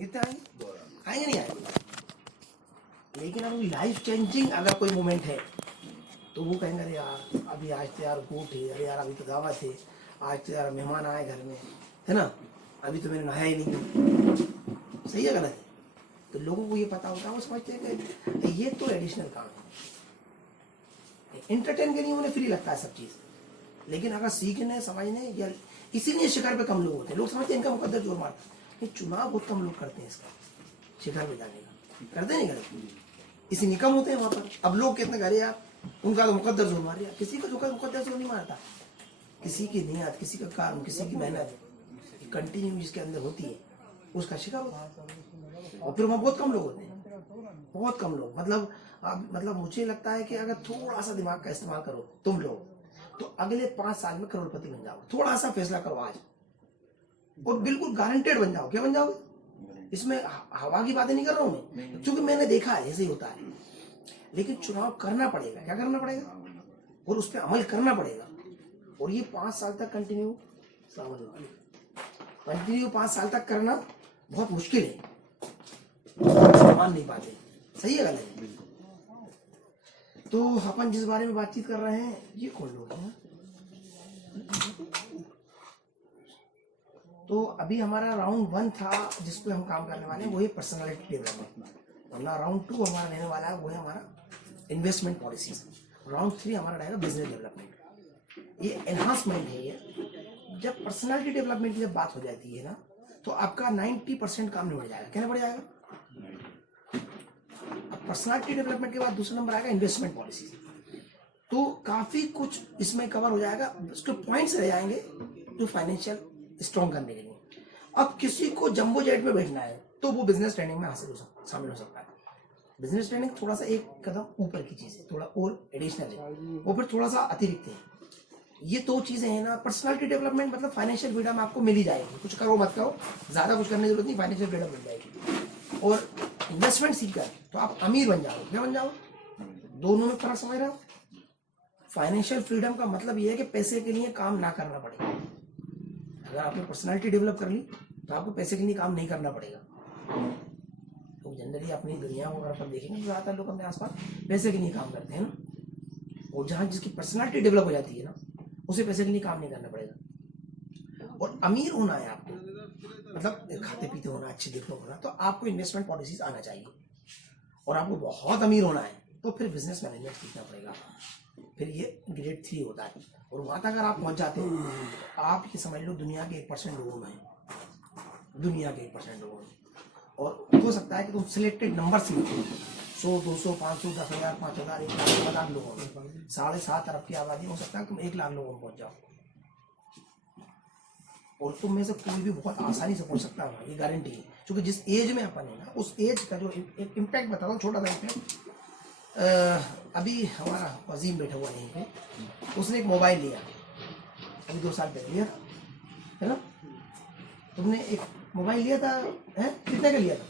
आएंगे, इतने आएंगे नहीं आएंगे। लेकिन अभी लाइफ चेंजिंग अगर कोई मोमेंट है तो वो कहेंगे अरे यार अभी आज तो यार गोट है, अरे यार अभी तो दावत है, आज तो यार मेहमान आए घर में, है ना, अभी तो मैंने नहाया ही नहीं। सही है गलत है? तो लोगों को ये पता होता है, वो समझते हैं कि ये तो एडिशनल काम है, एंटरटेन के लिए उन्हें फ्री लगता है सब चीज़। लेकिन अगर सीखने समझने या इसीलिए शिखर पे कम लोग होते हैं। लोग समझते हैं इनका मुकद्दर जोर मारता है, चुनाव बहुत कम लोग करते हैं इसका, शिखर पे जाने का करते नहीं करते, इसीलिए कम होते हैं वहाँ पर। अब लोग कितने करे यार, उनका तो मुकद्दर जोर मार दिया, किसी का मुकद्दर जोर नहीं मारता, किसी की नियत, किसी का काम, किसी की मेहनत कंटिन्यू इसके अंदर होती है, उसका शिकार होता है। और फिर वहाँ बहुत कम लोग होते हैं, बहुत कम लोग। मतलब मुझे लगता है कि अगर थोड़ा सा दिमाग का इस्तेमाल करो तुम लोग, तो अगले 5 साल में करोड़पति बन जाओ। थोड़ा सा फैसला करो आज और बिल्कुल गारंटेड बन जाओ। क्या बन जाओगे? इसमें हवा की बातें नहीं कर रहा हूं मैं, क्योंकि मैंने देखा है ऐसे ही होता है। लेकिन चुनाव करना पड़ेगा, क्या करना पड़ेगा, और उस पर अमल करना पड़ेगा। और ये 5 साल तक कंटिन्यू 5 साल तक करना बहुत मुश्किल है, मान नहीं पाते। सही है गलत है? तो अपन जिस बारे में बातचीत कर रहे हैं, ये कौन लोग हैं? तो अभी हमारा राउंड 1 था जिस पे हम काम करने वाले हैं, वो है पर्सनालिटी डेवलपमेंट। वरना राउंड 2 हमारा रहने वाला है, वो है हमारा इन्वेस्टमेंट पॉलिसीज। राउंड 3 हमारा रहेगा बिजनेस डेवलपमेंट। ये एनहांसमेंट है। ये जब पर्सनालिटी डेवलपमेंट की जब बात हो जाती है ना, तो आपका 90% काम निबट जाएगा। क्या निबट जाएगा? अब पर्सनालिटी डेवलपमेंट के बाद दूसरा नंबर आएगा इन्वेस्टमेंट पॉलिसीज। तो काफी कुछ इसमें कवर हो जाएगा, उसके पॉइंट्स रह जाएंगे जो फाइनेंशियल स्ट्रॉन्ग करने के लिए। अब किसी को जंबो जेट में बैठना है तो वो बिजनेस ट्रेनिंग में शामिल हो सकता है। बिजनेस ट्रेनिंग थोड़ा सा एक कदम ऊपर की चीज है, थोड़ा और एडिशनल है, वो फिर थोड़ा सा अतिरिक्त है। ये 2 चीजें हैं ना। पर्सनालिटी डेवलपमेंट मतलब फाइनेंशियल फ्रीडम आपको मिल ही जाएगी, कुछ करो मत करो, ज्यादा कुछ करने की जरूरत नहीं, फाइनेंशियल फ्रीडम मिल जाएगी। और इन्वेस्टमेंट सीखकर तो आप अमीर बन जाओ। क्या बन जाओ? दोनों में फर्क समझ रहे हो? फाइनेंशियल फ्रीडम का मतलब ये है कि पैसे के लिए काम ना करना पड़ेगा। अगर आपने पर्सनालिटी डेवलप कर ली तो आपको पैसे के लिए काम नहीं करना पड़ेगा। तो जनरली अपनी दुनिया को अगर अपन देखेंगे तो ज़्यादातर लोग अपने आसपास पैसे के लिए काम करते हैं ना। और जहाँ जिसकी पर्सनालिटी डेवलप हो जाती है ना, उसे पैसे के लिए काम नहीं करना पड़ेगा। और अमीर होना है आपको, मतलब खाते पीते होना, अच्छे दिखने होना, तो आपको इन्वेस्टमेंट पॉलिसीज आना चाहिए। और आपको बहुत अमीर होना है तो फिर बिजनेस मैनेजमेंट सीखना पड़ेगा। फिर ये ग्रेड 3 होता है। और वहाँ तक अगर आप पहुँच जाते हो तो आप ये समझ लो दुनिया के 1% लोगों में, दुनिया के 1% लोगों में। और हो सकता है कि तुम सिलेक्टेड नंबर से 100, 200, 500, 10,000, 5,000, 1 लाख, 1 लाख लोगों में 7.5 अरब की आबादी, हो सकता है तुम 1 लाख लोगों में पहुँच जाओ। और तुम में से कोई भी बहुत आसानी से पहुँच सकता है, ये गारंटी है। क्योंकि जिस एज में अपन है ना, उस एज का जो इम्पैक्ट बता रहा हूँ, छोटा सा इम्पैक्ट। अभी हमारा वजीम बैठा हुआ नहीं है, उसने एक मोबाइल लिया अभी 2 साल पहले लिया, है ना? तुमने एक मोबाइल लिया था, है कितने का लिया था?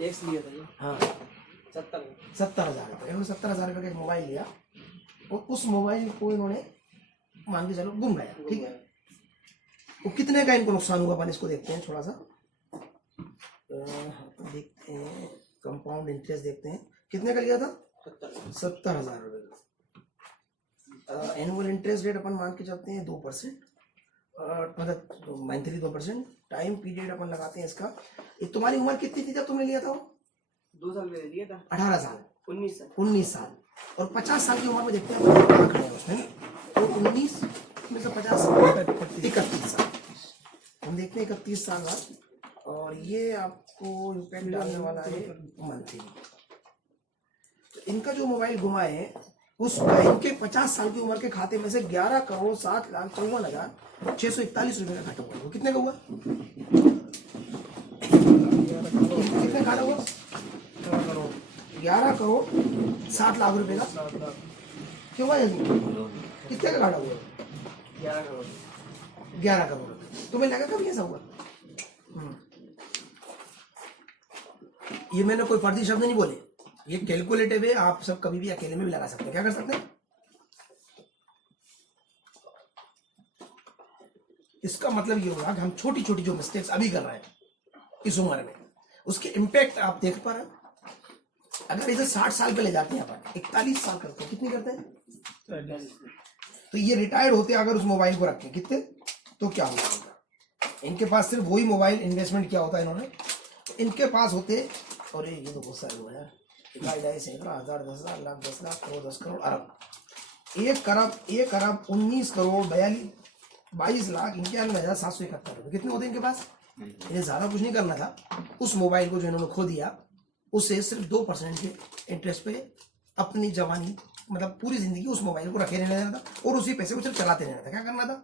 एक्स लिया था। हाँ 70,000 रुपये। 70,000 रुपये का एक मोबाइल लिया और उस मोबाइल को इन्होंने मान के चलो गुम गया, ठीक है? वो कितने का इनको नुकसान हुआ अपन इसको देखते हैं थोड़ा सा। देखते हैं कंपाउंड इंटरेस्ट, देखते हैं कितने का लिया था? 70,000 रुपये का। एनुअल इंटरेस्ट रेट अपन मान के चलते हैं 2%, मतलब मंथली 2%। टाइम पीरियड अपन लगाते हैं इसका। ये तुम्हारी उम्र कितनी थी जब तुमने लिया था वो? 2 साल पहले लिया था। 18 साल, 19 साल। और 50 साल की उम्र में देखते हैं कहाँ खड़े हैं उसमें। तो 19 में से 50, 31 साल। हम देखते हैं 31 साल बाद। और ये आपको इम्पैक्ट डालने वाला है मंथली। इनका जो मोबाइल घुमा है उसका इनके 50 साल की उम्र के खाते में से 11,07,54,641 रुपए का घाटा हुआ। वो कितने का हुआ? कितने घाटा हुआ? 11,07,00,000 रुपए का क्यों हुआ? कितने का घाटा हुआ? 11 करोड़ रुपए। तुम्हें लगा कभी ऐसा हुआ? ये मैंने कोई फर्जी शब्द नहीं बोले, ये कैलकुलेटिव है। आप सब कभी भी अकेले में भी लगा सकते हैं। क्या कर सकते हैं? इसका मतलब ये होगा कि हम छोटी छोटी जो मिस्टेक्स अभी कर रहे हैं इस उम्र में, उसके इम्पैक्ट आप देख पा रहे हो। अगर इसे 60 साल पे ले जाते हैं अपन, 41 साल करते हैं, कितनी करते हैं? तो ये रिटायर्ड होते अगर उस मोबाइल को रखें कितने, तो क्या होगा? इनके पास सिर्फ वही मोबाइल इन्वेस्टमेंट किया होता है इन्होंने, इनके पास होते, और ये तो बहुत सारे हुआ यार, 1,000 सैकड़ा 10,000 10,000 लाख 10 लाख करोड़ 10 करोड़ अरब 1 अरब 19 करोड़ 22 लाख 91,771 रुपये कितने होते हैं इनके पास। इन्हें ज्यादा कुछ नहीं करना था, उस मोबाइल को जो इन्होंने खो दिया उससे सिर्फ 2% के इंटरेस्ट पे अपनी जवानी मतलब पूरी जिंदगी उस मोबाइल को रखे रहना था और उसी पैसे को सिर्फ चलाते रहना था। क्या करना था?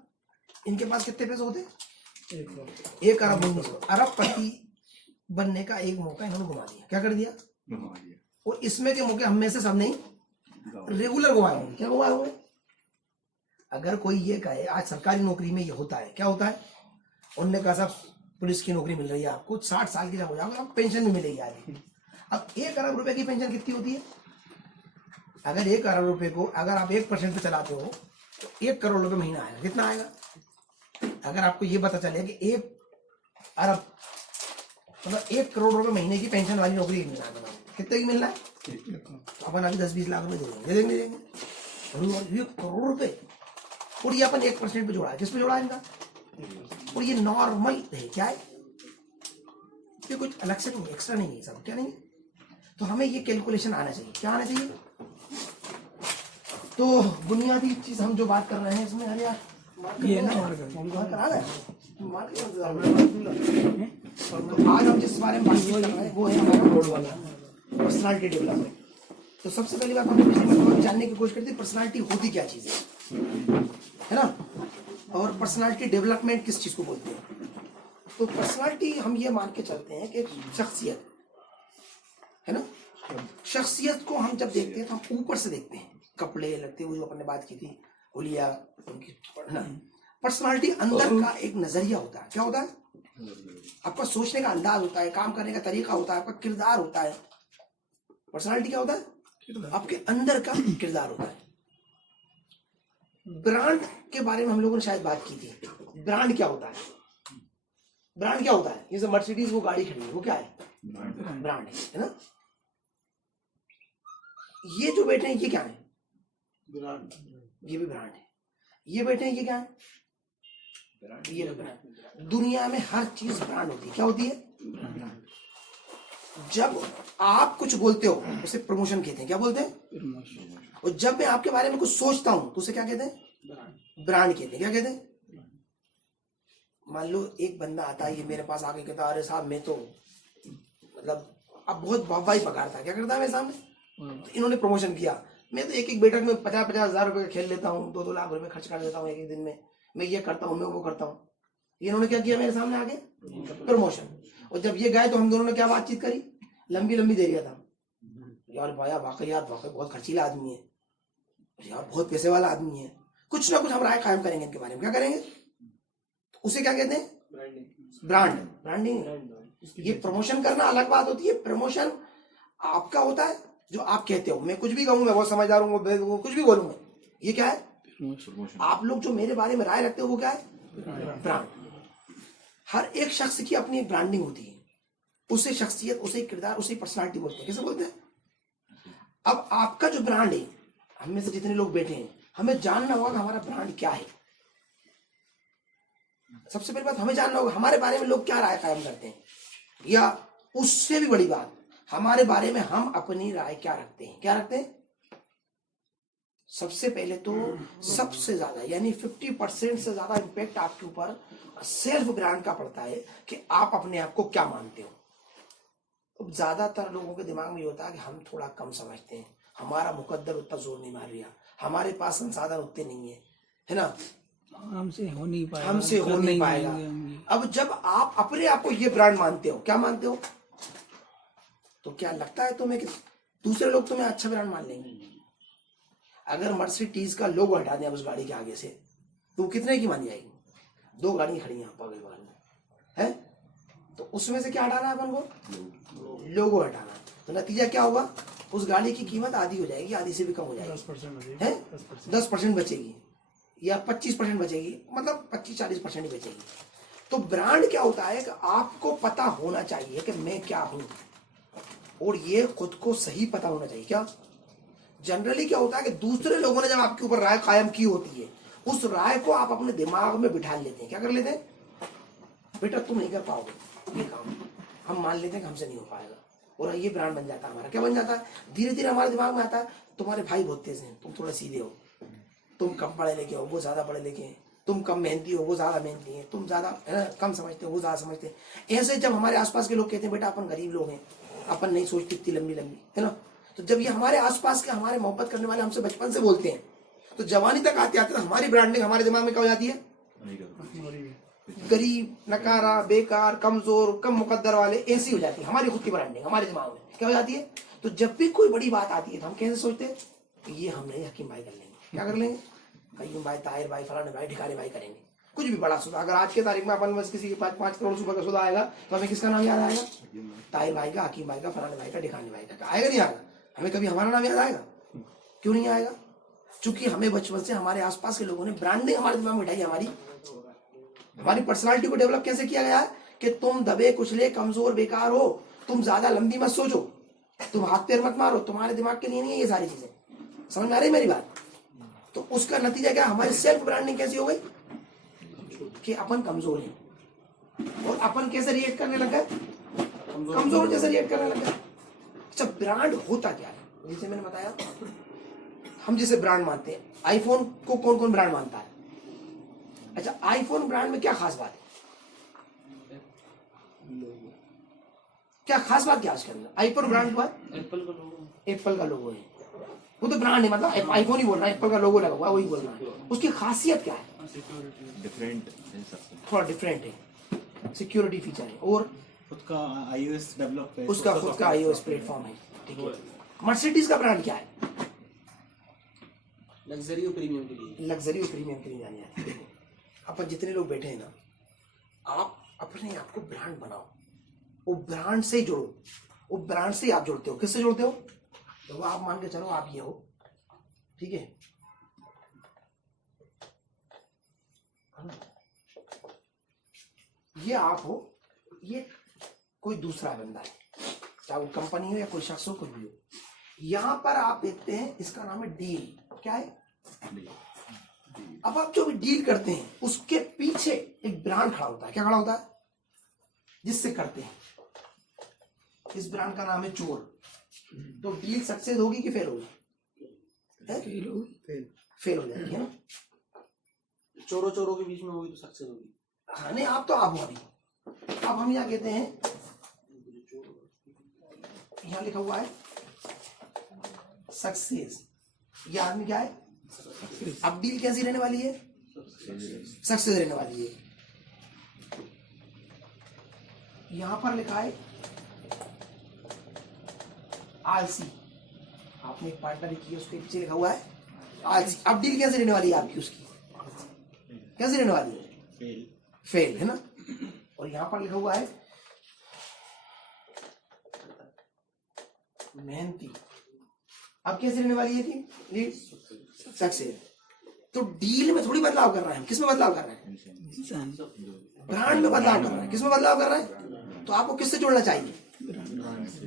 इनके पास कितने पैसे होते? 1 अरब 19 करोड़ अरबपति बनने का एक मौका इन्होंने घुमा दिया। क्या कर दिया? और इसमें के मौके हम में से सब नहीं रेगुलर घुमाए होंगे। क्या घुमाए होंगे? अगर कोई ये कहे आज सरकारी नौकरी में ये होता है, क्या होता है? उन्होंने कहा साहब पुलिस की नौकरी मिल रही है आपको, 60 साल की जब हो जाओगे आपको पेंशन भी मिलेगी आगे। अब 1 अरब रुपए की पेंशन कितनी होती है? अगर 1 अरब रुपए को अगर आप 1% पे चलाते हो तो 1 करोड़ रुपए महीना आएगा। कितना आएगा? अगर आपको ये पता चले कि 1 अरब मतलब 1 करोड़ रुपए महीने की पेंशन वाली नौकरी मिलना है, कितने की मिलना है? तो अपन अभी 10-20 लाख रुपए दे देंगे। और 1 करोड़ रुपए और ये अपन 1% पे जोड़ा है। किस पे जोड़ा है इनका? और ये नॉर्मल है। क्या है ये? कुछ अलग से नहीं, एक्स्ट्रा नहीं है सब। क्या नहीं है? तो हमें ये कैलकुलेशन आना चाहिए। क्या आना चाहिए? तो बुनियादी चीज हम जो बात कर रहे हैं इसमें, अरे यार ये ना तो आज हम जिस बारे में बात कर रहे हैं वो है हमारा रोड वाला पर्सनालिटी डेवलपमेंट। तो सबसे पहली बात हम जानने की कोशिश करते हैं पर्सनालिटी होती क्या चीज है ना, और पर्सनालिटी डेवलपमेंट किस चीज को बोलते हैं। तो पर्सनालिटी हम ये मान के चलते हैं कि एक शख्सियत है ना, शख्सियत को हम जब देखते हैं तो हम ऊपर से देखते हैं, कपड़े लगते हुए जो अपन ने बात की थी, हुलिया उनकी ना। पर्सनालिटी अंदर का एक नजरिया होता है। क्या होता है? आपका सोचने का अंदाज होता है, काम करने का तरीका होता है, आपका किरदार होता है। पर्सनालिटी क्या होता है? आपके अंदर का किरदार होता है। ब्रांड के बारे में हम लोगों ने शायद बात की थी। ब्रांड क्या होता है? ब्रांड क्या होता है? जैसे मर्सिडीज वो गाड़ी खड़ी है, वो क्या है? ब्रांड है ना। ये जो बैठे हैं ये क्या है? ब्रांड। ये भी ब्रांड है। ये बैठे हैं ये क्या है? ये ब्रांड। दुनिया में हर चीज ब्रांड होती है। क्या होती है? ब्रांड। जब आप कुछ बोलते हो उसे प्रमोशन कहते हैं। क्या बोलते हैं? और जब मैं आपके बारे में कुछ सोचता हूं तो उसे क्या कहते हैं? ब्रांड कहते हैं। क्या कहते हैं? मान लो एक बंदा आता है, ये मेरे पास आके कहता है अरे साहब मैं तो मतलब अब बहुत वाहवाही पकड़ता है। क्या करता है मेरे सामने? तो इन्होंने प्रमोशन किया, मैं तो एक बैठक में 50-50 हजार रुपए का खेल लेता हूँ, 2-2 लाख रुपए खर्च कर देता हूँ एक दिन में, मैं ये करता हूँ, मैं वो करता हूँ। इन्होंने क्या किया मेरे सामने आगे? प्रमोशन। और जब ये गए तो हम दोनों ने क्या बातचीत करी? लंबी लंबी दे दिया था। यार भाया वाकई यार वाकई बहुत खर्चीला आदमी है, यार बहुत पैसे वाला आदमी है, कुछ ना कुछ हम राय कायम करेंगे इनके बारे में। क्या करेंगे? तो उसे क्या कहते हैं? ब्रांड। ब्रांडिंग। ये प्रमोशन करना अलग बात होती है। प्रमोशन आपका होता है जो आप कहते हो, मैं कुछ भी कहूँ, मैं बहुत समझदार हूँ, कुछ भी बोलूंगा, ये क्या है? आप लोग जो मेरे बारे में राय रखते हो वो क्या है? ब्रांड। हर एक शख्स की अपनी एक ब्रांडिंग होती है, उसे शख्सियत, उसे किरदार, उसे पर्सनालिटी बोलते हैं। कैसे बोलते हैं? अब आपका जो ब्रांड है, हम में से जितने लोग बैठे हैं, हमें जानना होगा कि हमारा ब्रांड क्या है। सबसे पहली बात हमें जानना होगा हमारे बारे में लोग क्या राय कायम करते हैं, या उससे भी बड़ी बात हमारे बारे में हम अपनी राय क्या रखते हैं। क्या रखते हैं? सबसे पहले तो सबसे ज्यादा यानी 50% से ज्यादा इम्पैक्ट आपके ऊपर सेल्फ ब्रांड का पड़ता है कि आप अपने आप को क्या मानते हो। तो ज्यादातर लोगों के दिमाग में ये होता है कि हम थोड़ा कम समझते हैं, हमारा मुकद्दर उतना जोर नहीं मार रहा, हमारे पास संसाधन उतने नहीं है ना, हमसे हो नहीं पाएगा, हमसे हो नहीं पाएगा। अब जब आप अपने आप को ये ब्रांड मानते हो, क्या मानते हो, तो क्या लगता है तुम्हें कि दूसरे लोग तुम्हें अच्छा ब्रांड मान लेंगे? अगर मर्सिडीज का लोगो हटा दिया उस गाड़ी के आगे से तो वो कितने की मान जाएगी? 2 गाड़ियां खड़ी हैं बगल बगल में है, तो उसमें से क्या हटाना है अपन को? लोगो हटाना। तो नतीजा क्या होगा? उस गाड़ी की कीमत आधी हो जाएगी, आधी से भी कम हो जाएगी, 10% बचेगी या 25% बचेगी, मतलब 25-40% ही बचेगी। तो ब्रांड क्या होता है कि आपको पता होना चाहिए कि मैं क्या हूं, और ये खुद को सही पता होना चाहिए। क्या जनरली क्या होता है कि दूसरे लोगों ने जब आपके ऊपर राय कायम की होती है, उस राय को आप अपने दिमाग में बिठा लेते हैं। क्या कर लेते हैं? बेटा तुम नहीं कर पाओगे ये काम, हम मान लेते हैं कि हमसे नहीं हो पाएगा, और ये ब्रांड बन जाता है हमारा। क्या बन जाता है? धीरे धीरे हमारे दिमाग में आता है तुम्हारे भाई बहुत तेज हैं, तुम थोड़ा सीधे हो, तुम कम पढ़े लिखे हो, वो ज्यादा पढ़े लिखे हैं, तुम कम मेहनती हो, वो ज्यादा मेहनती हैं, तुम ज्यादा कम समझते हो, वो ज्यादा समझते हैं। ऐसे जब हमारे आसपास के लोग कहते हैं बेटा अपन गरीब लोग हैं, अपन नहीं सोचते इतनी लंबी लंबी, है ना, तो जब ये हमारे आसपास के हमारे मोहब्बत करने वाले हमसे बचपन से बोलते हैं, तो जवानी तक आते आते हमारी ब्रांडिंग हमारे दिमाग में क्या हो जाती है? गरीब, नकारा, बेकार, कमजोर, कम मुकद्दर वाले, ऐसी हो जाती है हमारी खुद की ब्रांडिंग हमारे दिमाग में। क्या हो जाती है? तो जब भी कोई बड़ी बात आती है तो हम कैसे सोचते हैं? ये हम नहीं, हकीम भाई कर लेंगे। क्या कर लेंगे? हकीम भाई, ताहिर भाई, फलाने भाई, ठिकाने भाई करेंगे। कुछ भी बड़ा सौदा, अगर आज के तारीख में अपन बस किसी के 5 करोड़ रुपए का सौदा आएगा तो हमें किसका नाम याद आएगा? ताहिर भाई का, हकीम भाई का, फलाने भाई का, ठिकाने भाई का। आएगा नहीं आएगा? हमें कभी हमारा नाम याद आएगा? क्यों नहीं आएगा? चूंकि हमें बचपन से हमारे आसपास के लोगों ने ब्रांडिंग हमारे दिमाग में बिठाई। हमारी पर्सनालिटी को डेवलप कैसे किया गया है कि तुम दबे कुचले, कमजोर, बेकार हो, तुम ज्यादा लंबी मत सोचो, तुम हाथ पैर मत मारो, तुम्हारे दिमाग के लिए नहीं है ये सारी चीजें। समझ में आ रही मेरी बात? तो उसका नतीजा क्या? हमारी सेल्फ ब्रांडिंग कैसी हो गई कि अपन कमजोर हैं, और अपन कैसे रिएक्ट करने लगा? कमजोर जैसे रिएक्ट करने लगा। अच्छा, ब्रांड होता क्या है? जैसे मैंने बताया, हम जिसे ब्रांड मानते हैं, आईफोन को कौन कौन ब्रांड मानता है? अच्छा, आईफोन ब्रांड में क्या खास बात है? क्या खास बात क्या है उसके अंदर? आईफोन ब्रांड हुआ, एप्पल का लोगो है, वो तो ब्रांड है, मतलब आईफोन ही बोल रहा है, एप्पल का लोगो लगा हुआ है, वही बोल रहा है। उसकी खासियत क्या है? डिफरेंट, थोड़ा डिफरेंट है, सिक्योरिटी फीचर है, और खुद का iOS डेवलप है, उसका खुद का iOS प्लेटफॉर्म है। ठीक है। मर्सिडीज का ब्रांड क्या है? लग्जरी और प्रीमियम के लिए। लग्जरी और प्रीमियम के लिए जानी जाती है। देखो, अपन जितने लोग बैठे हैं ना, आप अपने आप को ब्रांड बनाओ, वो ब्रांड से ही जोड़ो, वो ब्रांड से ही आप जुड़ते हो। किससे जुड़ते हो? तो आप मान के चलो आप ये हो, ठीक है, ये आप हो, ये कोई दूसरा बंदा है, चाहे वो कंपनी हो या कोई शख्स हो, कुछ भी हो। यहां पर आप देखते हैं, इसका नाम है डील। क्या है? अब आप जो भी डील करते हैं उसके पीछे एक ब्रांड खड़ा होता है। क्या खड़ा होता है? जिससे करते हैं, इस ब्रांड का नाम है चोर। तो डील सक्सेस होगी कि फेल होगी? फेल हो जाएगी, है ना? चोरों चोरों के बीच में होगी तो सक्सेस होगी। हाँ, नहीं, आप तो आप हो अभी। अब हम यहाँ कहते हैं, यहाँ लिखा हुआ है सक्सेस, ये आदमी क्या है? अब डील कैसी रहने वाली है? सक्सेस रहने वाली है। यहां पर लिखा है आलसी, आपने एक पार्टनर की, उसके पीछे लिखा हुआ है आलसी। अब डील कैसे रहने वाली है आपकी? उसकी कैसे रहने वाली है? फेल, है ना? और यहां पर लिखा हुआ है मेहनती। अब कैसे रहने वाली है थी? सक्सेस। तो डील में थोड़ी बदलाव कर रहे हैं, किस में बदलाव कर रहे हैं? ब्रांड में बदलाव कर रहे हैं। किस में बदलाव कर रहे हैं? तो आपको किससे जुड़ना चाहिए?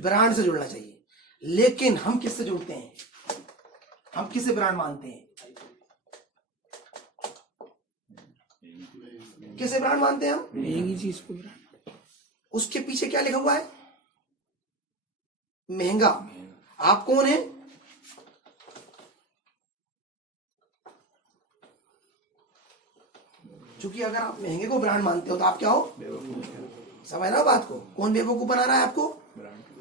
ब्रांड से जुड़ना चाहिए। लेकिन हम किससे जुड़ते हैं? हम किसे ब्रांड मानते हैं? किसे ब्रांड मानते हैं हम? एक ही चीज को ब्रांड। उसके पीछे क्या लिखा हुआ है? महंगा। आप कौन है? क्योंकि अगर आप महंगे को ब्रांड मानते हो तो आप क्या हो? समझ रहे हो बात को? कौन बेवकूफ बना रहा है आपको?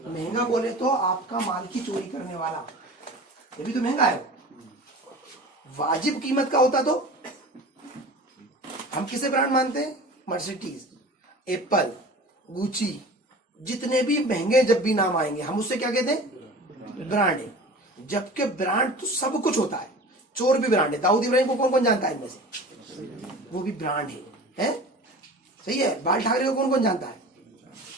महंगा बोले तो आपका माल की चोरी करने वाला, ये भी तो महंगा है। वाजिब कीमत का होता तो हम किसे ब्रांड मानते हैं? मर्सिडीज, एप्पल, गुची, जितने भी महंगे जब भी नाम आएंगे हम उससे क्या कहते हैं? ब्रांड है। जबकि ब्रांड तो सब कुछ होता है। चोर भी ब्रांड है। दाऊद इब्राहिम को कौन कौन जानता है इनमें से? वो भी ब्रांड है? सही है। बाल ठाकरे को कौन कौन जानता है?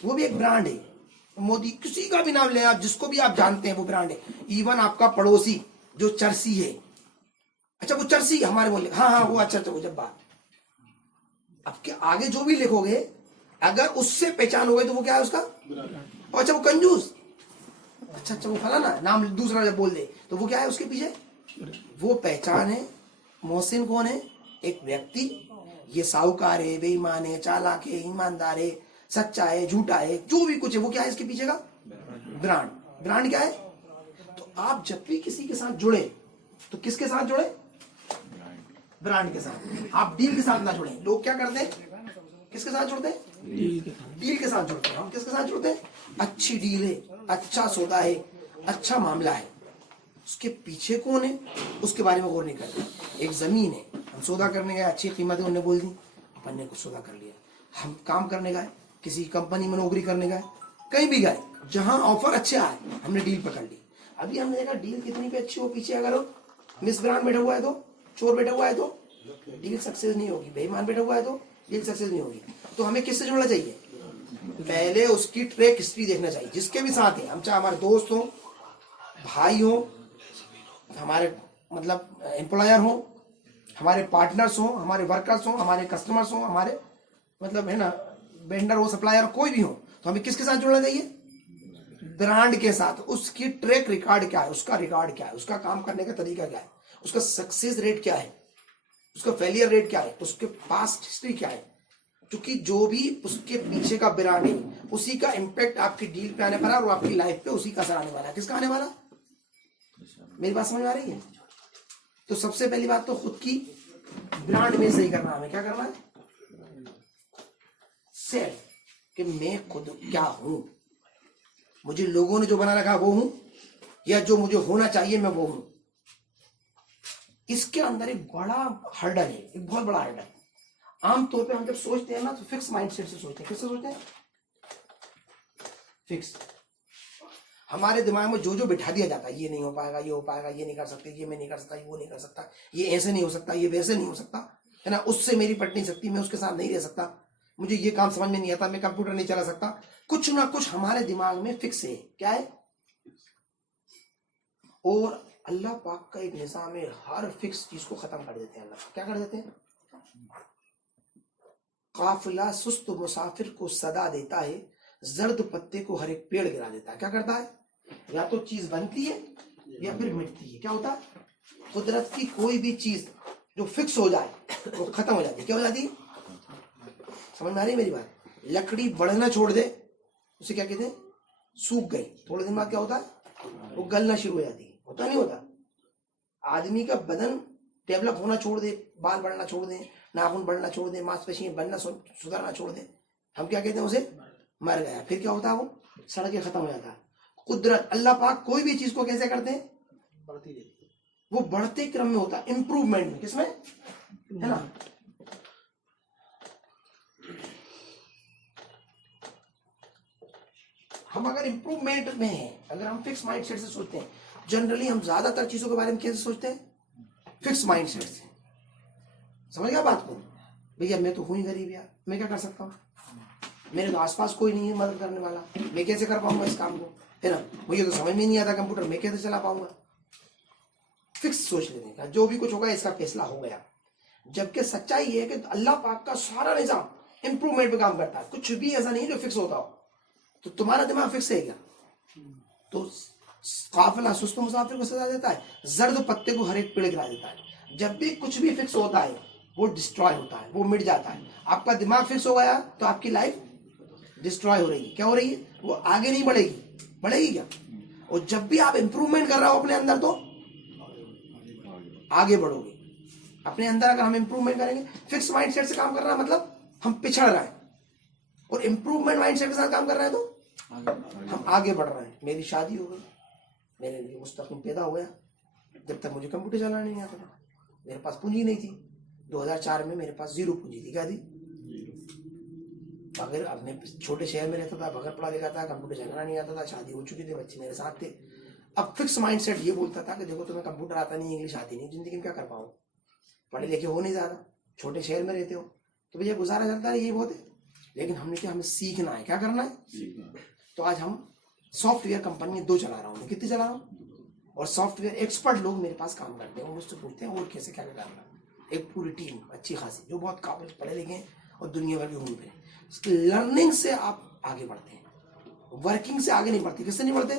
वो भी एक ब्रांड है। मोदी, किसी का भी नाम ले आप, जिसको भी आप जानते हैं वो ब्रांड है। इवन आपका पड़ोसी जो चर्सी है, अच्छा वो चर्सी हमारे बोले, हाँ हाँ वो, अच्छा वो जब बात, आपके आगे जो भी लिखोगे अगर उससे पहचान हो गई तो वो क्या है उसका, और अच्छा वो कंजूस, अच्छा वो फलाना नाम दूसरा जब बोल दे तो वो क्या है उसके पीछे, वो पहचान है। मोहसिन कौन है, एक व्यक्ति, ये साहूकार है, बेईमान है, चालाक है, ईमानदार है, सच्चा है, झूठा है, जो भी कुछ है वो क्या है इसके पीछे का ब्रांड। ब्रांड क्या है, तो आप जब भी किसी के साथ जुड़े तो किसके साथ जुड़े, ब्रांड के साथ। आप डील के साथ ना जुड़े। लोग क्या करते हैं, किसके साथ जुड़ते हैं, डील के साथ जुड़ते हैं। हम किसके साथ जुड़ते हैं, अच्छी डील है, अच्छा सौदा है, अच्छा मामला है, उसके पीछे कौन है उसके बारे में गौर नहीं करते। एक जमीन है, हम सौदा करने गए, अच्छी कीमत है, उन्होंने बोल दी, अपन ने कुछ सौदा कर लिया। हम काम करने गए, किसी कंपनी में नौकरी करने गए, कहीं भी गए, जहां ऑफर अच्छे आए हमने डील पकड़ ली। अभी हमने देखा डील कितनी भी अच्छी हो, पीछे अगर मिस ब्रांड बैठा हुआ है तो, चोर बैठा हुआ है तो डील सक्सेस नहीं होगी, बेईमान बैठा हुआ है तो डील सक्सेस नहीं होगी। तो हमें किससे जुड़ना चाहिए, पहले उसकी ट्रैक हिस्ट्री देखना चाहिए। जिसके भी साथ है, हम चाहे हमारे दोस्त हो, भाई हो, हमारे मतलब एम्प्लॉयर हो, हमारे पार्टनर्स हो, हमारे वर्कर्स हो, हमारे कस्टमर्स हो, हमारे मतलब है ना वेंडर हो, सप्लायर, कोई भी हो, तो हमें किसके साथ जुड़ना चाहिए, ब्रांड के साथ। उसकी ट्रैक रिकॉर्ड क्या है, उसका रिकॉर्ड क्या है, उसका काम करने का तरीका क्या है, उसका सक्सेस रेट क्या है, उसका फेलियर रेट क्या है, उसके पास्ट हिस्ट्री क्या है। क्योंकि जो भी उसके पीछे का ब्रांड है उसी का इम्पैक्ट आपकी डील पे आने वाला और आपकी लाइफ पे उसी का असर आने वाला है। किसका आने वाला, मेरी बात समझ में आ रही है। तो सबसे पहली बात तो खुद की ब्रांड में सही करना, हमें क्या करना है, सेल्फ, कि मैं खुद क्या हूं, मुझे लोगों ने जो बना रखा वो हूं, या जो मुझे होना चाहिए मैं वो हूं। इसके अंदर एक बड़ा हर्डल है, एक बहुत बड़ा हर्डल। आमतौर पे हम जब सोचते हैं ना तो फिक्स माइंडसेट से सोचते हैं। किससे सोचते हैं, फिक्स। हमारे दिमाग में जो जो बिठा दिया जाता है, ये नहीं हो पाएगा, ये हो पाएगा, ये नहीं कर सकते, ये मैं नहीं कर सकता, ये वो नहीं कर सकता, ये ऐसे नहीं हो सकता, ये वैसे नहीं हो सकता, है ना, उससे मेरी पट नहीं सकती, मैं उसके साथ नहीं रह सकता, मुझे ये काम समझ में नहीं आता, मैं कंप्यूटर नहीं चला सकता। कुछ ना कुछ हमारे दिमाग में फिक्स है। क्या है, और अल्लाह पाक का एक निज़ाम है, हर फिक्स चीज को खत्म कर देते हैं। अल्लाह क्या कर देते हैं, काफिला सुस्त मुसाफिर को सदा देता है, जर्द पत्ते को हर एक पेड़ गिरा देता है। क्या करता है, या तो चीज बनती है या फिर मिटती है। क्या होता है, कुदरत की कोई भी चीज जो फिक्स हो जाए वो खत्म हो जाती है। क्या हो जाती है, समझ में आ रही है मेरी बात। लकड़ी बढ़ना छोड़ दे, उसे क्या कहते हैं, सूख गई, थोड़े दिन बाद क्या होता है, वो गलना शुरू हो जाती है। होता नहीं होता, आदमी का बदन डेवलप होना छोड़ दे, बाल बढ़ना छोड़ दे, नाखून बढ़ना छोड़ दे, मांसपेशियां बनना सुधरना छोड़ दे, हम क्या कहते हैं, उसे मर गया। फिर क्या होता है, वो सड़ के खत्म हो जाता है। कुदरत अल्लाह पाक कोई भी चीज को कैसे करते हैं, बढ़ती रहती है। वो बढ़ते क्रम में होता है, इंप्रूवमेंट में। किसमें, है ना, हम अगर इंप्रूवमेंट में हैं, अगर हम फिक्स माइंडसेट से सोचते हैं, जनरली हम ज्यादातर चीजों के बारे में कैसे सोचते हैं, फिक्स माइंडसेट से। समझ गया बात को, भैया मैं तो हूं ही गरीब यार, मैं क्या कर सकता हूँ, मेरे तो आसपास कोई नहीं है मदद करने वाला, मैं कैसे कर पाऊंगा इस काम को, है ना, मुझे तो समझ में नहीं आता कंप्यूटर, मैं कैसे चला पाऊंगा। फिक्स सोच लेने का, जो भी कुछ होगा इसका फैसला हो गया। जबकि सच्चाई ये है कि अल्लाह पाक का सारा निजाम इंप्रूवमेंट पे काम करता है, कुछ भी ऐसा नहीं जो फिक्स होता हो। तो तुम्हारा दिमाग फिक्स है क्या, तो काफिला सुस्त मुसाफिर को सजा देता है, जर्द पत्ते को हर एक पेड़ गिरा देता है। जब भी कुछ भी फिक्स होता है वो डिस्ट्रॉय होता है, वो मिट जाता है। आपका दिमाग फिक्स हो गया तो आपकी लाइफ डिस्ट्रॉय हो रही है। क्या हो रही है, वो आगे नहीं बढ़ेगी, बढ़ेगी क्या। और जब भी आप इंप्रूवमेंट कर रहे हो अपने अंदर तो आगे बढ़ोगे अपने अंदर। अगर हम इंप्रूवमेंट करेंगे, फिक्स माइंडसेट से काम कर रहा है मतलब हम पिछड़ रहे हैं, और इंप्रूवमेंट माइंडसेट के साथ काम कर रहे हैं तो हम आगे बढ़ रहे हैं। मेरी शादी हो गई, मेरे लिए मुस्तकिल पैदा हो गया, जब तक मुझे कंप्यूटर चलाना नहीं आता था, मेरे पास पूंजी नहीं थी। 2004 में मेरे पास जीरो पूंजी थी। क्या थी, अगर अपने छोटे शहर में रहता था, बगैर पढ़ा लिखा था, कंप्यूटर चलाना नहीं आता था, शादी हो चुकी थी, बच्चे मेरे साथ थे। अब फिक्स माइंडसेट ये बोलता था कि देखो तुम्हें कंप्यूटर आता नहीं, इंग्लिश आती नहीं, जिंदगी में क्या कर पाऊँ, पढ़े लिखे हो नहीं ज़्यादा, छोटे शहर में रहते हो, तो भैया गुजारा चलता है, ये बहुत है। लेकिन हमने क्या, हमें सीखना है। क्या करना है, तो आज हम सॉफ्टवेयर कंपनी 2 चला रहा हूँ मैं, कितनी चला रहा हूँ, और सॉफ्टवेयर एक्सपर्ट लोग मेरे पास काम करते हैं, वो मुझसे पूछते हैं और कैसे क्या करना है। एक पूरी टीम अच्छी खासी जो बहुत काबिल पढ़े लिखे हैं और दुनिया भर भी घूम फिरे। लर्निंग से आप आगे बढ़ते हैं, वर्किंग से आगे नहीं बढ़ते। किससे नहीं बढ़ते?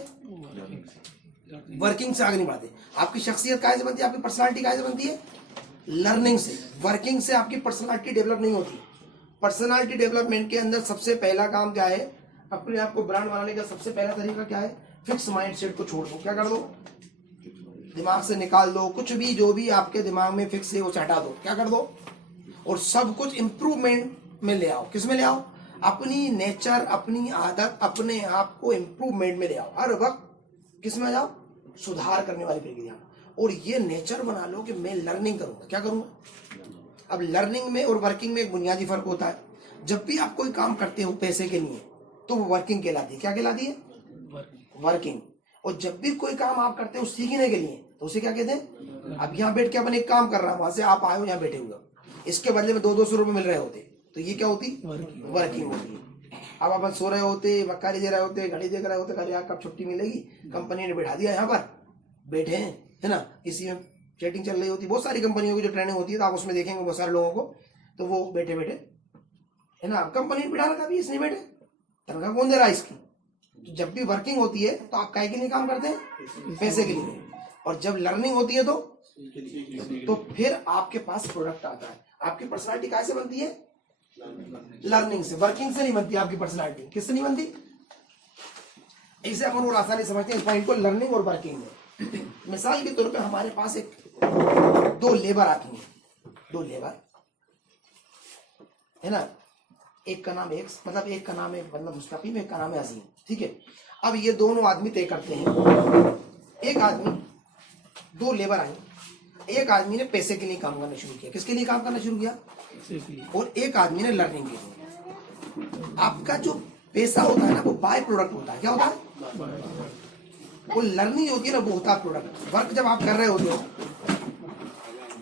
वर्किंग से आगे नहीं बढ़ते। आपकी शख्सियत काहे से बनती है? आपकी पर्सनालिटी काहे से बनती है? लर्निंग से। वर्किंग से आपकी पर्सनालिटी डेवलप नहीं होती। पर्सनालिटी डेवलपमेंट के अंदर सबसे पहला काम क्या है? अपने आप को ब्रांड बनाने का सबसे पहला तरीका क्या है? फिक्स माइंडसेट को छोड़ दो। क्या कर दो? दिमाग से निकाल दो। कुछ भी जो भी आपके दिमाग में फिक्स है वो हटा दो। क्या कर दो? और सब कुछ इंप्रूवमेंट में ले आओ। किस में ले आओ? अपनी नेचर, अपनी आदत, अपने आप को इंप्रूवमेंट में ले आओ। हर वक्त किस में जाओ? सुधार करने वाली प्रक्रिया। और ये नेचर बना लो कि मैं लर्निंग करूंगा। क्या करूंगा? अब लर्निंग में और वर्किंग में एक बुनियादी फर्क होता है। जब भी आप कोई काम करते हो पैसे के लिए तो वो वर्किंग कहलाती है। क्या कहलाती है? वर्किंग। और जब भी कोई काम आप करते हो सीखने के लिए तो उसे क्या कहते हैं? अब यहाँ बैठ के अपन एक काम कर रहा हूं, वहां से आप आए हो, यहाँ बैठे हुए, इसके बदले में 200-200 रुपए मिल रहे होते तो ये क्या होती? वर्किंग होती। अब अपन सो रहे होते, बक्कारी दे रहे होते, घड़ी देख रहे होते, यार कब छुट्टी मिलेगी, कंपनी ने बैठा दिया यहाँ पर, बैठे हैं, है ना, इसी में चैटिंग चल रही होती। बहुत सारी कंपनियों की जो ट्रेनिंग होती है तो आप उसमें देखेंगे बहुत सारे लोगों को, तो वो बैठे बैठे, है ना, कंपनी ने बिठा रखा, इसलिए बैठे, तनख्वाह कौन दे रहा है इसकी? तो जब भी वर्किंग होती है तो आप काहे के लिए काम करते हैं? पैसे के लिए। और जब लर्निंग होती है तो फिर आपके पास प्रोडक्ट आता है। आपकी पर्सनालिटी काहे से बनती है? लर्निंग से। वर्किंग से नहीं बनती आपकी पर्सनालिटी। किससे नहीं बनती? इसे अपन और आसानी समझते हैं इस पॉइंट को, लर्निंग और वर्किंग में। मिसाल के तौर पे हमारे पास एक 2 लेबर आती हैं, 2 लेबर, है ना, एक का नाम एक्स, मतलब एक का नाम है मतलब मुस्तकीम, एक का नाम है अजीम। ठीक है। अब ये दोनों आदमी तय करते हैं, एक आदमी, 2 लेबर आए, एक आदमी ने पैसे के लिए काम करना शुरू किया। किसके लिए काम करना शुरू किया? और एक आदमी ने लर्निंग के लिए। आपका जो पैसा होता है ना वो बाय प्रोडक्ट होता है। क्या होता है? वो लर्निंग होती है ना, वो होता है प्रोडक्ट। वर्क जब आप कर रहे होते हो,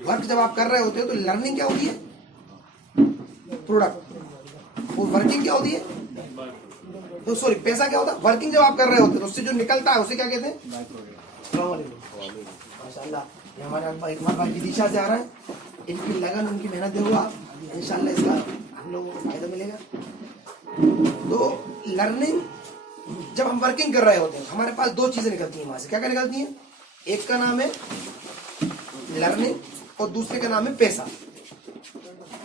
वर्क जब आप कर रहे होते हो तो लर्निंग क्या होती है? प्रोडक्ट। और वर्किंग क्या होती है? तो सॉरी, पैसा क्या होता है? वर्किंग जब आप कर रहे होते हो तो उससे जो निकलता है उसे क्या कहते हैं? माशाल्लाह, ये हमारे इकबाल भाई विदिशा से आ रहा है, इनकी लगन, उनकी मेहनत देखो आप, इंशाल्लाह इसका हम लोगों को फायदा मिलेगा। तो लर्निंग जब हम वर्किंग कर रहे होते हैं हमारे पास 2 चीजें निकलती हैं वहां से। क्या क्या निकलती हैं? एक का नाम है लर्निंग और दूसरे का नाम है पैसा।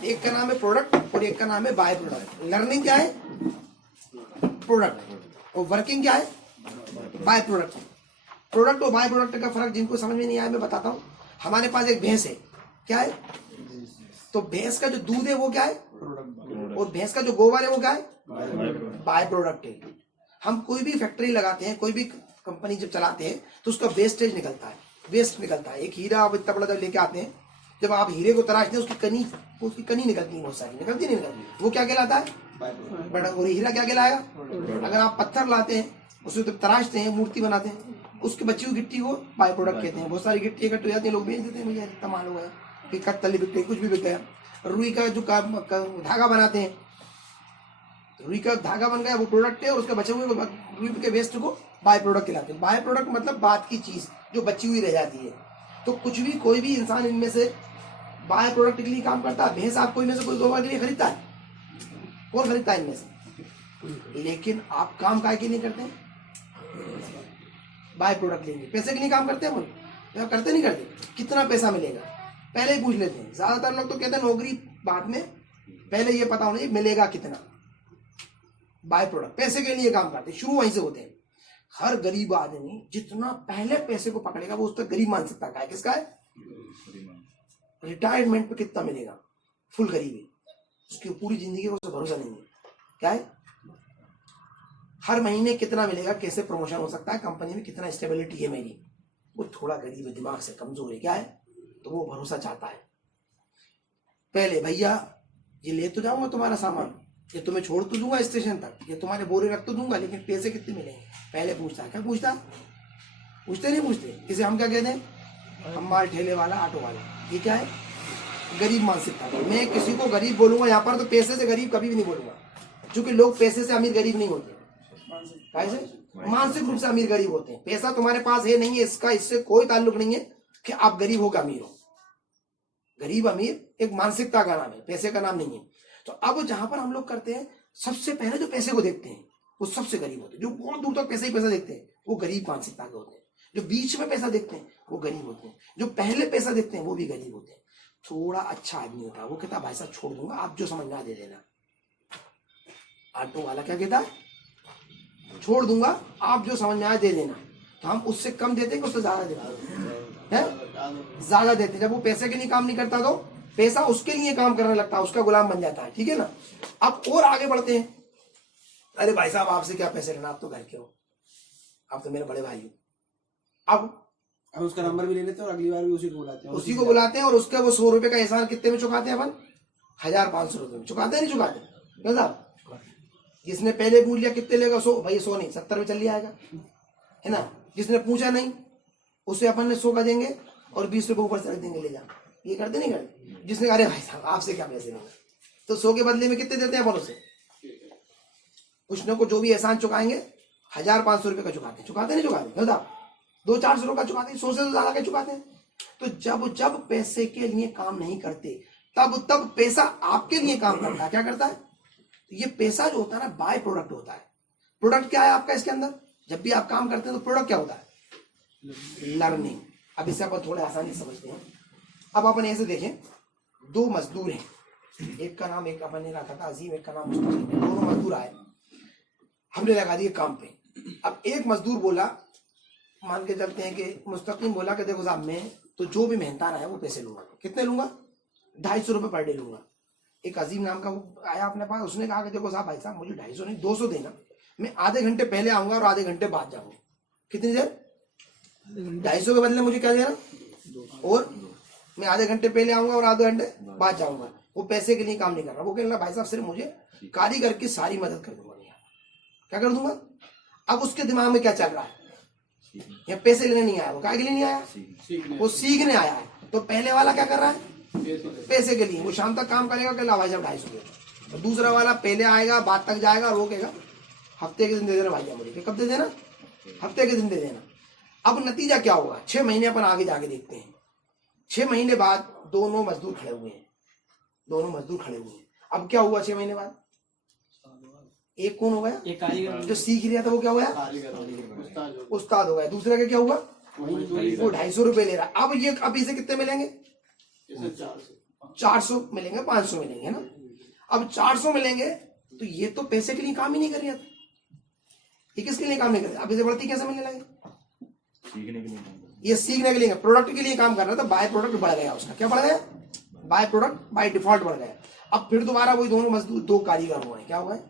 एक का नाम है प्रोडक्ट और एक का नाम है बाय प्रोडक्ट। लर्निंग क्या है? प्रोडक्ट। और वर्किंग क्या है? By product. प्रोडक्ट और बाय प्रोडक्ट का फर्क जिनको समझ में नहीं आया मैं बताता हूँ। हमारे पास एक भैंस है, क्या है? तो भैंस का जो दूध है वो क्या है? और भैंस का जो गोबर है वो क्या है? बाय प्रोडक्ट है। हम कोई भी फैक्ट्री लगाते हैं, कोई भी कंपनी जब चलाते हैं तो उसका वेस्टेज निकलता है, वेस्ट निकलता है। एक हीरा आप इतना बड़ा जब लेके आते हैं, जब आप हीरे को तराशते हैं उसकी कनी निकलती है, बहुत सारी निकलती नहीं निकलती, वो क्या कहलाता है? बड़ा। और हीरा क्या कहलाएगा? अगर आप पत्थर लाते हैं उसे तो तराशते हैं, मूर्ति बनाते हैं, उसकी बची हुई गिट्टी को बाय प्रोडक्ट कहते हैं। बहुत सारी गिट्टी इकट्ठी हो जाती है, लोग बेच देते हैं, मुझे इतना मालूम है कि कत्तली बिक गई, कुछ भी बिक गया। रुई का जो धागा बनाते हैं, रुई का धागा बन गया वो प्रोडक्ट है, और उसके बचे हुए रुई के वेस्ट को बाय प्रोडक्ट कहलाते हैं। बाय प्रोडक्ट मतलब बात की चीज जो बची हुई रह जाती है। तो कुछ भी कोई भी इंसान इनमें से बाय प्रोडक्ट के लिए काम करता है। भैंस आपको इनमें से कोई गोबर के लिए खरीदता है? कौन खरीदता है इनमें से? लेकिन आप काम काहे के लिए करते हैं? बाय प्रोडक्ट लेंगे, पैसे के लिए काम करते हैं हम? या करते नहीं करते? कितना पैसा मिलेगा पहले ही पूछ लेते हैं। ज्यादातर लोग तो कहते हैं नौकरी बाद में, पहले ये पता होना चाहिए मिलेगा कितना। बाय प्रोडक्ट, पैसे के लिए काम करते हैं, शुरू वहीं से होते हैं। हर गरीब आदमी जितना पहले पैसे को पकड़ेगा वो उसका गरीब मानसिकता का है। किसका है? रिटायरमेंट पे कितना मिलेगा, फुल गरीबी, उसकी पूरी जिंदगी को उसे भरोसा नहीं है। क्या है? हर महीने कितना मिलेगा, कैसे प्रमोशन हो सकता है, कंपनी में कितना स्टेबिलिटी है मेरी, वो थोड़ा गरीब है, दिमाग से कमजोर है। क्या है? तो वो भरोसा चाहता है। पहले भैया ये ले तो जाऊंगा तुम्हारा सामान, ये तुम्हें छोड़ तो दूंगा स्टेशन तक, ये तुम्हारे बोरे रख तो दूंगा, लेकिन पैसे कितने मिलेंगे पहले पूछता है। क्या पूछता? पूछते नहीं पूछते? इसे हम क्या कहते हैं? हम माल ठेले वाला, ऑटो वाला। ये क्या है? गरीब मानसिकता। मैं किसी को गरीब बोलूंगा यहाँ पर तो पैसे से गरीब कभी भी नहीं बोलूंगा, क्योंकि लोग पैसे से अमीर गरीब नहीं होते। कैसे? मानसिक रूप से अमीर गरीब होते हैं। पैसा तुम्हारे पास है नहीं है, इसका इससे कोई ताल्लुक नहीं है कि आप गरीब हो कि अमीर हो। गरीब अमीर एक मानसिकता का नाम है, पैसे का नाम नहीं है। तो अब जहां पर हम लोग करते हैं, सबसे पहले जो पैसे को देखते हैं वो सबसे गरीब होते हैं। जो बहुत दूर तक पैसे ही पैसा देखते हैं वो गरीब मानसिकता के होते हैं। जो बीच में पैसा देखते हैं वो गरीब होते हैं। जो पहले पैसा देखते हैं वो भी गरीब होते हैं। थोड़ा अच्छा आदमी होता है वो कहता है भाई साहब छोड़ दूंगा, आप जो समझना दे देना। ऑटो वाला क्या कहता है? छोड़ दूंगा, आप जो समझ में आए दे देना। तो हम उससे कम देते हैं कि उससे ज्यादा देते हैं, ज्यादा देते हैं। जब वो पैसे के लिए काम नहीं करता तो पैसा उसके लिए काम करने लगता है, उसका गुलाम बन जाता है। ठीक है ना। अब और आगे बढ़ते हैं। अरे भाई साहब आपसे क्या पैसे लेना, आप तो घर के हो, आप तो मेरे बड़े भाई हो। अब उसका नंबर भी ले लेते हैं और अगली बार भी उसी को बुलाते हैं और उसका वो 100 रुपए का एहसान कितने में चुकाते हैं अपन? 1500 रुपए में चुकाते हैं, नहीं चुकाते? क्या साहब, जिसने पहले पूछ लिया कितने लेगा 100, भाई 100 नहीं 70 में चल लिया आएगा, है ना। जिसने पूछा नहीं उसे अपन ने 100 का देंगे और 20 रुपए ऊपर से रख देंगे, ले जा। ये करते नहीं करते? जिसने अरे भाई साहब आपसे क्या पैसे लेंगे, तो 100 के बदले में कितने देते हैं अपन उसे? कुछ न को जो भी एहसान चुकाएंगे 1500 रुपए का चुकाते नहीं चुकाते? 200-400 का चुकाते हैं, 100 से ज्यादा का चुकाते हैं। तो जब पैसे के लिए काम नहीं करते तब पैसा आपके लिए काम करता है। क्या करता है? ये पैसा जो होता है ना, बाय प्रोडक्ट होता है। प्रोडक्ट क्या है आपका इसके अंदर? जब भी आप काम करते हैं तो प्रोडक्ट क्या होता है? लर्निंग। अब इसे अपन थोड़े आसानी से समझते हैं। अब अपन ऐसे देखें, 2 मजदूर हैं, एक का नाम, एक अपन ने रखा था अजीम, एक का नाम मुस्तकीम। दोनों मजदूर आए, हमने लगा दिए काम पे। अब एक मजदूर बोला, मान के चलते हैं कि मुस्तकीम बोला कि देखो साहब मैं तो जो भी मेहनताना है वो पैसे लूंगा। कितने लूंगा? 250 रुपये पर डे लूंगा। एक अजीम नाम का वो आया अपने पास, उसने कहा कि देखो साहब भाई साहब मुझे 250 नहीं 200 देना, मैं आधे घंटे पहले आऊंगा और आधे घंटे बाद जाऊंगा। कितनी देर? 250 के बदले मुझे क्या देना? और मैं आधे घंटे पहले आऊंगा और आधे घंटे बाद जाऊंगा। वो पैसे के लिए काम नहीं कर रहा, वो कह रहा भाई साहब सिर्फ मुझे कारीगर की सारी मदद कर दूंगा। क्या कर दूंगा? अब उसके दिमाग में क्या चल रहा है? ये पैसे लेने नहीं आया, वो काय के लिए नहीं आया? वो सीखने आया है। तो पहले वाला क्या कर रहा है? पैसे के लिए। वो शाम तक काम करेगा, कहला भाई साहब 250 रुपये। तो दूसरा वाला पहले आएगा, बाद तक जाएगा, और वो कहेगा हफ्ते के दिन दे देना भाई मुझे। कब दे देना? हफ्ते के दिन दे देना। अब नतीजा क्या होगा? 6 महीने अपन आगे जाके देखते हैं। 6 महीने बाद दोनों मजदूर खड़े हुए हैं। अब क्या हुआ 6 महीने बाद? एक कौन हो गया? एक कारीगर जो सीख रहा था वो क्या हुआ? उस्ताद हो गया। दूसरा का क्या हुआ? वो 250 रुपए ले रहा। अब इसे कितने मिलेंगे? 400 मिलेंगे, 500 मिलेंगे ना। अब 400 मिलेंगे तो ये तो पैसे के लिए काम ही नहीं कर रहा था, ये किसके लिए काम नहीं कर रहा? अब इसे बढ़ती कैसे मिलने लगे? सीखने के लिए। ये सीखने के लिए, प्रोडक्ट के लिए काम कर रहा था। बाय प्रोडक्ट बढ़ गया उसका। क्या बढ़ गया? बाय प्रोडक्ट बाय डिफॉल्ट बढ़ गया। अब फिर दोबारा वही दोनों मजदूर 2 कारीगर हुए। क्या हुआ है?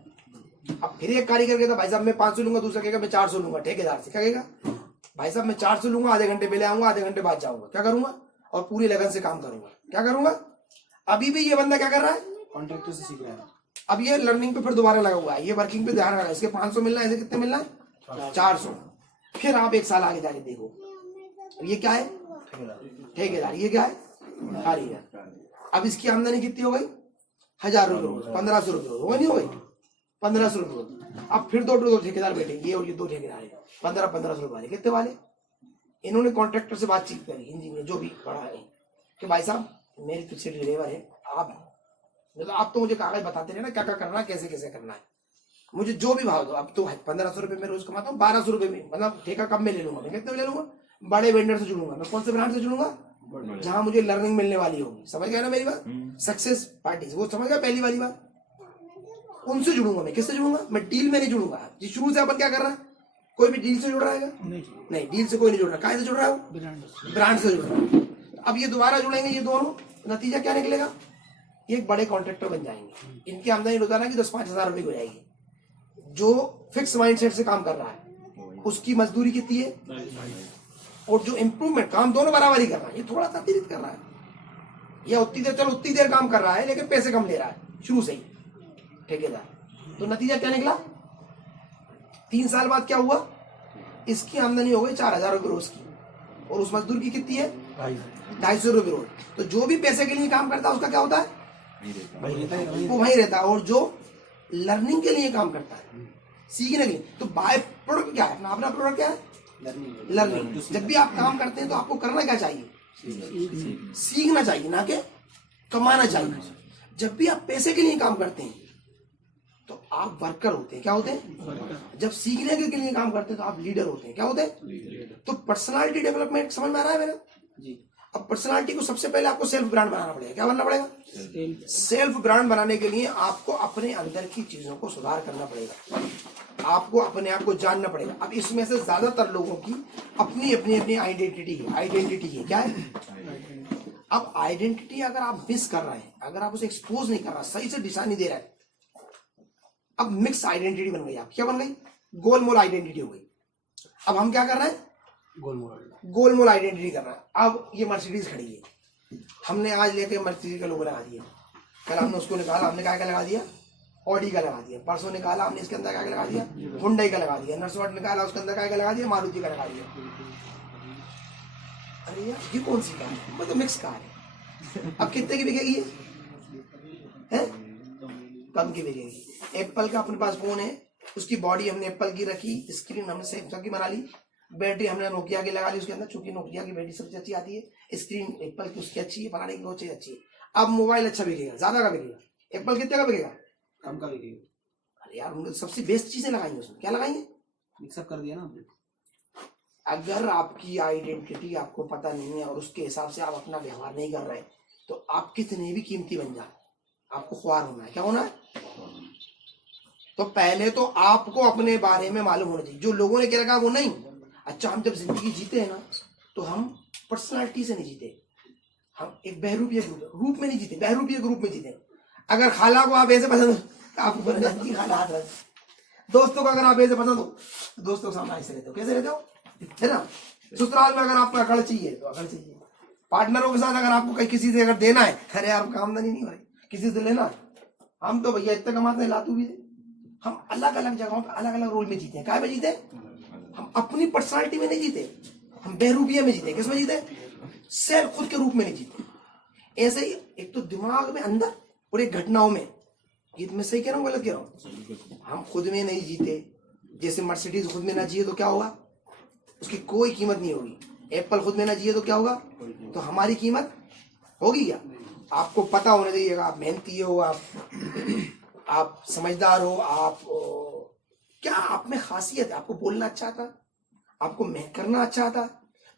अब फिर एक कारीगर कहता भाई साहब मैं 500 लूंगा, दूसरा कहेगा मैं 400 लूंगा। ठेकेदार से क्या कहेगा? भाई साहब मैं 400 लूंगा, आधे घंटे पहले आऊंगा, आधे घंटे बाद जाऊंगा। क्या करूंगा? और पूरी लगन से काम करूंगा। क्या करूंगा? अभी भी ये बंदा क्या कर रहा है? कॉन्ट्रैक्टर से सीख रहा है। अब ये लर्निंग पे फिर दोबारा लगा हुआ है, ये वर्किंग पे ध्यान रखा है। इसके 500 मिलना है, इसे कितने मिलना है? 400। फिर आप 1 साल आगे जाके देखो, ये क्या है? ठेकेदार। ये क्या है? कारीगर। अब इसकी आमदनी कितनी हो गई? 1000 रुपये रोज, 1500 रुपये रोज। हो गई नहीं हो गई? 1500 रुपये रोज। अब फिर 2 ठेकेदार बैठेंगे, ये और ये 2 ठेकेदार है, 1500 रुपये वाले। कितने वाले? इन्होंने कॉन्ट्रैक्टर से बातचीत करी, इंजीनियर जो भी पढ़ा है, कि भाई साहब मेरी फिक्स्ड लेबर है, आप तो मुझे कागज बताते रहे ना क्या क्या करना है, कैसे कैसे करना है, मुझे जो भी भाव दो। अब तो 1500 रुपये में रोज कमाता हूँ, 1200 रुपये में, मतलब ठेका कब में ले लूंगा मैं? कितने में ले लूंगा? बड़े वेंडर से जुड़ूंगा मैं। कौन से ब्रांड से जुड़ूंगा? जहां मुझे लर्निंग मिलने वाली होगी। समझ गया ना मेरी बात? सक्सेस पार्टीज, वो समझ गया पहली वाली बात? उनसे जुड़ूंगा मैं। किससे जुड़ूंगा मैं? डील में नहीं जुड़ूंगा। जिस शुरू से अपन क्या कर रहा है, कोई भी डील से जुड़ रहा है? नहीं, डील से कोई नहीं जुड़ रहा। कहाँ से जुड़ रहा है? ब्रांड से जुड़ रहा है। अब ये दोबारा जुड़ेंगे ये दोनों, नतीजा क्या निकलेगा? ये एक बड़े कॉन्ट्रैक्टर बन जाएंगे। इनकी आमदनी रोजाना की 10-5 हजार रुपए हो जाएगी। जो फिक्स माइंडसेट से काम कर रहा है उसकी मजदूरी कितनी है? और जो इम्प्रूवमेंट, काम दोनों बराबर ही कर रहा है, ये थोड़ा सा अतिरिक्त कर रहा है, या उतनी देर, चलो उतनी देर काम कर रहा है लेकिन पैसे कम ले रहा है शुरू से ही ठेकेदार। तो नतीजा क्या निकला? 3 साल बाद क्या हुआ? इसकी आमदनी हो गई 4000 रुपये रोज की, और उस मजदूर की कितनी है? 250 रुपये रोज। तो जो भी पैसे के लिए काम करता है उसका क्या होता है? वो वहीं रहता है। और जो लर्निंग के लिए काम करता है, सीखने के लिए, तो बाय प्रोडक्ट क्या है? अपना प्रोडक्ट क्या है? लर्निंग। जब भी आप काम करते हैं तो आपको करना क्या चाहिए? सीखना चाहिए, ना कि कमाना चाहिए। जब भी आप पैसे के लिए काम करते हैं तो आप वर्कर होते हैं, क्या होते हैं? जब सीखने के लिए काम करते हैं तो आप लीडर होते हैं, क्या होते हैं? तो पर्सनालिटी डेवलपमेंट समझ में आ रहा है मेरा? जी। अब पर्सनालिटी को सबसे पहले आपको सेल्फ ब्रांड बनाना पड़ेगा। क्या बनना पड़ेगा? सेल्फ ब्रांड बनाने के लिए आपको अपने अंदर की चीजों को सुधार करना पड़ेगा, आपको अपने आप को जानना पड़ेगा। अब इसमें से ज्यादातर लोगों की अपनी अपनी अपनी आइडेंटिटी है। क्या है? अब आइडेंटिटी अगर आप मिस कर रहे हैं, अगर आप उसे एक्सपोज नहीं कर रहा, सही से दिशा नहीं दे रहा है, अब मिक्स आइडेंटिटी बन गई। आप क्या बन गई? गोलमोल आइडेंटिटी हो गई। अब हम क्या कर रहे हैं? गोलमोल आइडेंटिटी कर रहे हैं। अब ये मर्सिडीज खड़ी है, हमने आज लेके मर्सिडीज का लोगो लगा दिया, कल हमने उसको निकाला, हमने क्या लगा दिया? ऑडी का लगा दिया। परसों निकाला हमने, इसके अंदर क्या लगा दिया? हुंडई का लगा दिया। नर्सवाट निकाला, उसके अंदर क्या लगा दिया? मारुति का लगा दिया। अरे यार ये कौन सी कार है? मतलब मिक्स कार है। अब कितने की बिकेगी ये? है? कम की बिकेगी। एप्पल का अपने पास फोन है, उसकी बॉडी हमने एप्पल की रखी, स्क्रीन हमने सैमसंग की बना ली, बैटरी हमने नोकिया की लगा ली उसके अंदर, चूंकि नोकिया की बैटरी सबसे अच्छी आती है, स्क्रीन एप्पल की उसकी अच्छी है, बनाने की बहुत चीज अच्छी है। अब मोबाइल अच्छा बिकेगा, ज्यादा का बिकेगा। एप्पल कितने का बिकेगा? कम का बिकेगा। अरे यार उन्होंने सबसे बेस्ट चीजें लगाई उसमें। क्या लगाई? मिक्सअप कर दिया ना आपने। अगर आपकी आइडेंटिटी आपको पता नहीं है और उसके हिसाब से आप अपना व्यवहार नहीं कर रहे, तो आप कितने भी कीमती बन जाए, आपको ख्वार होना है। क्या होना है? तो पहले तो आपको अपने बारे में मालूम होना चाहिए। जो लोगों ने क्या रखा वो नहीं। अच्छा, हम जब जिंदगी जीते हैं ना, तो हम पर्सनालिटी से नहीं जीते, हम एक बहरूपीय रूप में नहीं जीते, बहरूपीय रूप में जीते। अगर खाला को आप ऐसे पसंद तो आपको बन जाती खाला हाथ रख। दोस्तों को अगर आप ऐसे पसंद हो, दोस्तों के सामने ऐसे रहते हो। कैसे रहते हो? है ना? ससुराल में अगर आपको अकड़ चाहिए तो अकड़ चाहिए। पार्टनरों के साथ अगर आपको कहीं किसी से अगर देना है, अरे यार आमदनी नहीं हो रही, किसी से लेना है, हम तो भैया इतना कमाते हैं, लातू भी दे। हम अलग अलग जगहों पर अलग अलग रोल में जीते हैं। क्या में जीते? हम अपनी पर्सनालिटी में नहीं जीते, हम बहरूपिया में जीते। किस में जीते? सेल्फ, खुद के रूप में नहीं जीते। ऐसे ही एक तो दिमाग में अंदर और एक घटनाओं में। ये मैं सही कह रहा हूँ गलत कह रहा हूँ? हम खुद में नहीं जीते। जैसे मर्सिडीज खुद में ना जिए तो क्या होगा? उसकी कोई कीमत नहीं होगी। एप्पल खुद में ना जिए तो क्या होगा? तो हमारी कीमत होगी क्या? आपको पता होना चाहिए, आप मेहनती हो, आप समझदार हो, आप क्या आप में खासियत है? आपको बोलना अच्छा आता, आपको करना अच्छा आता,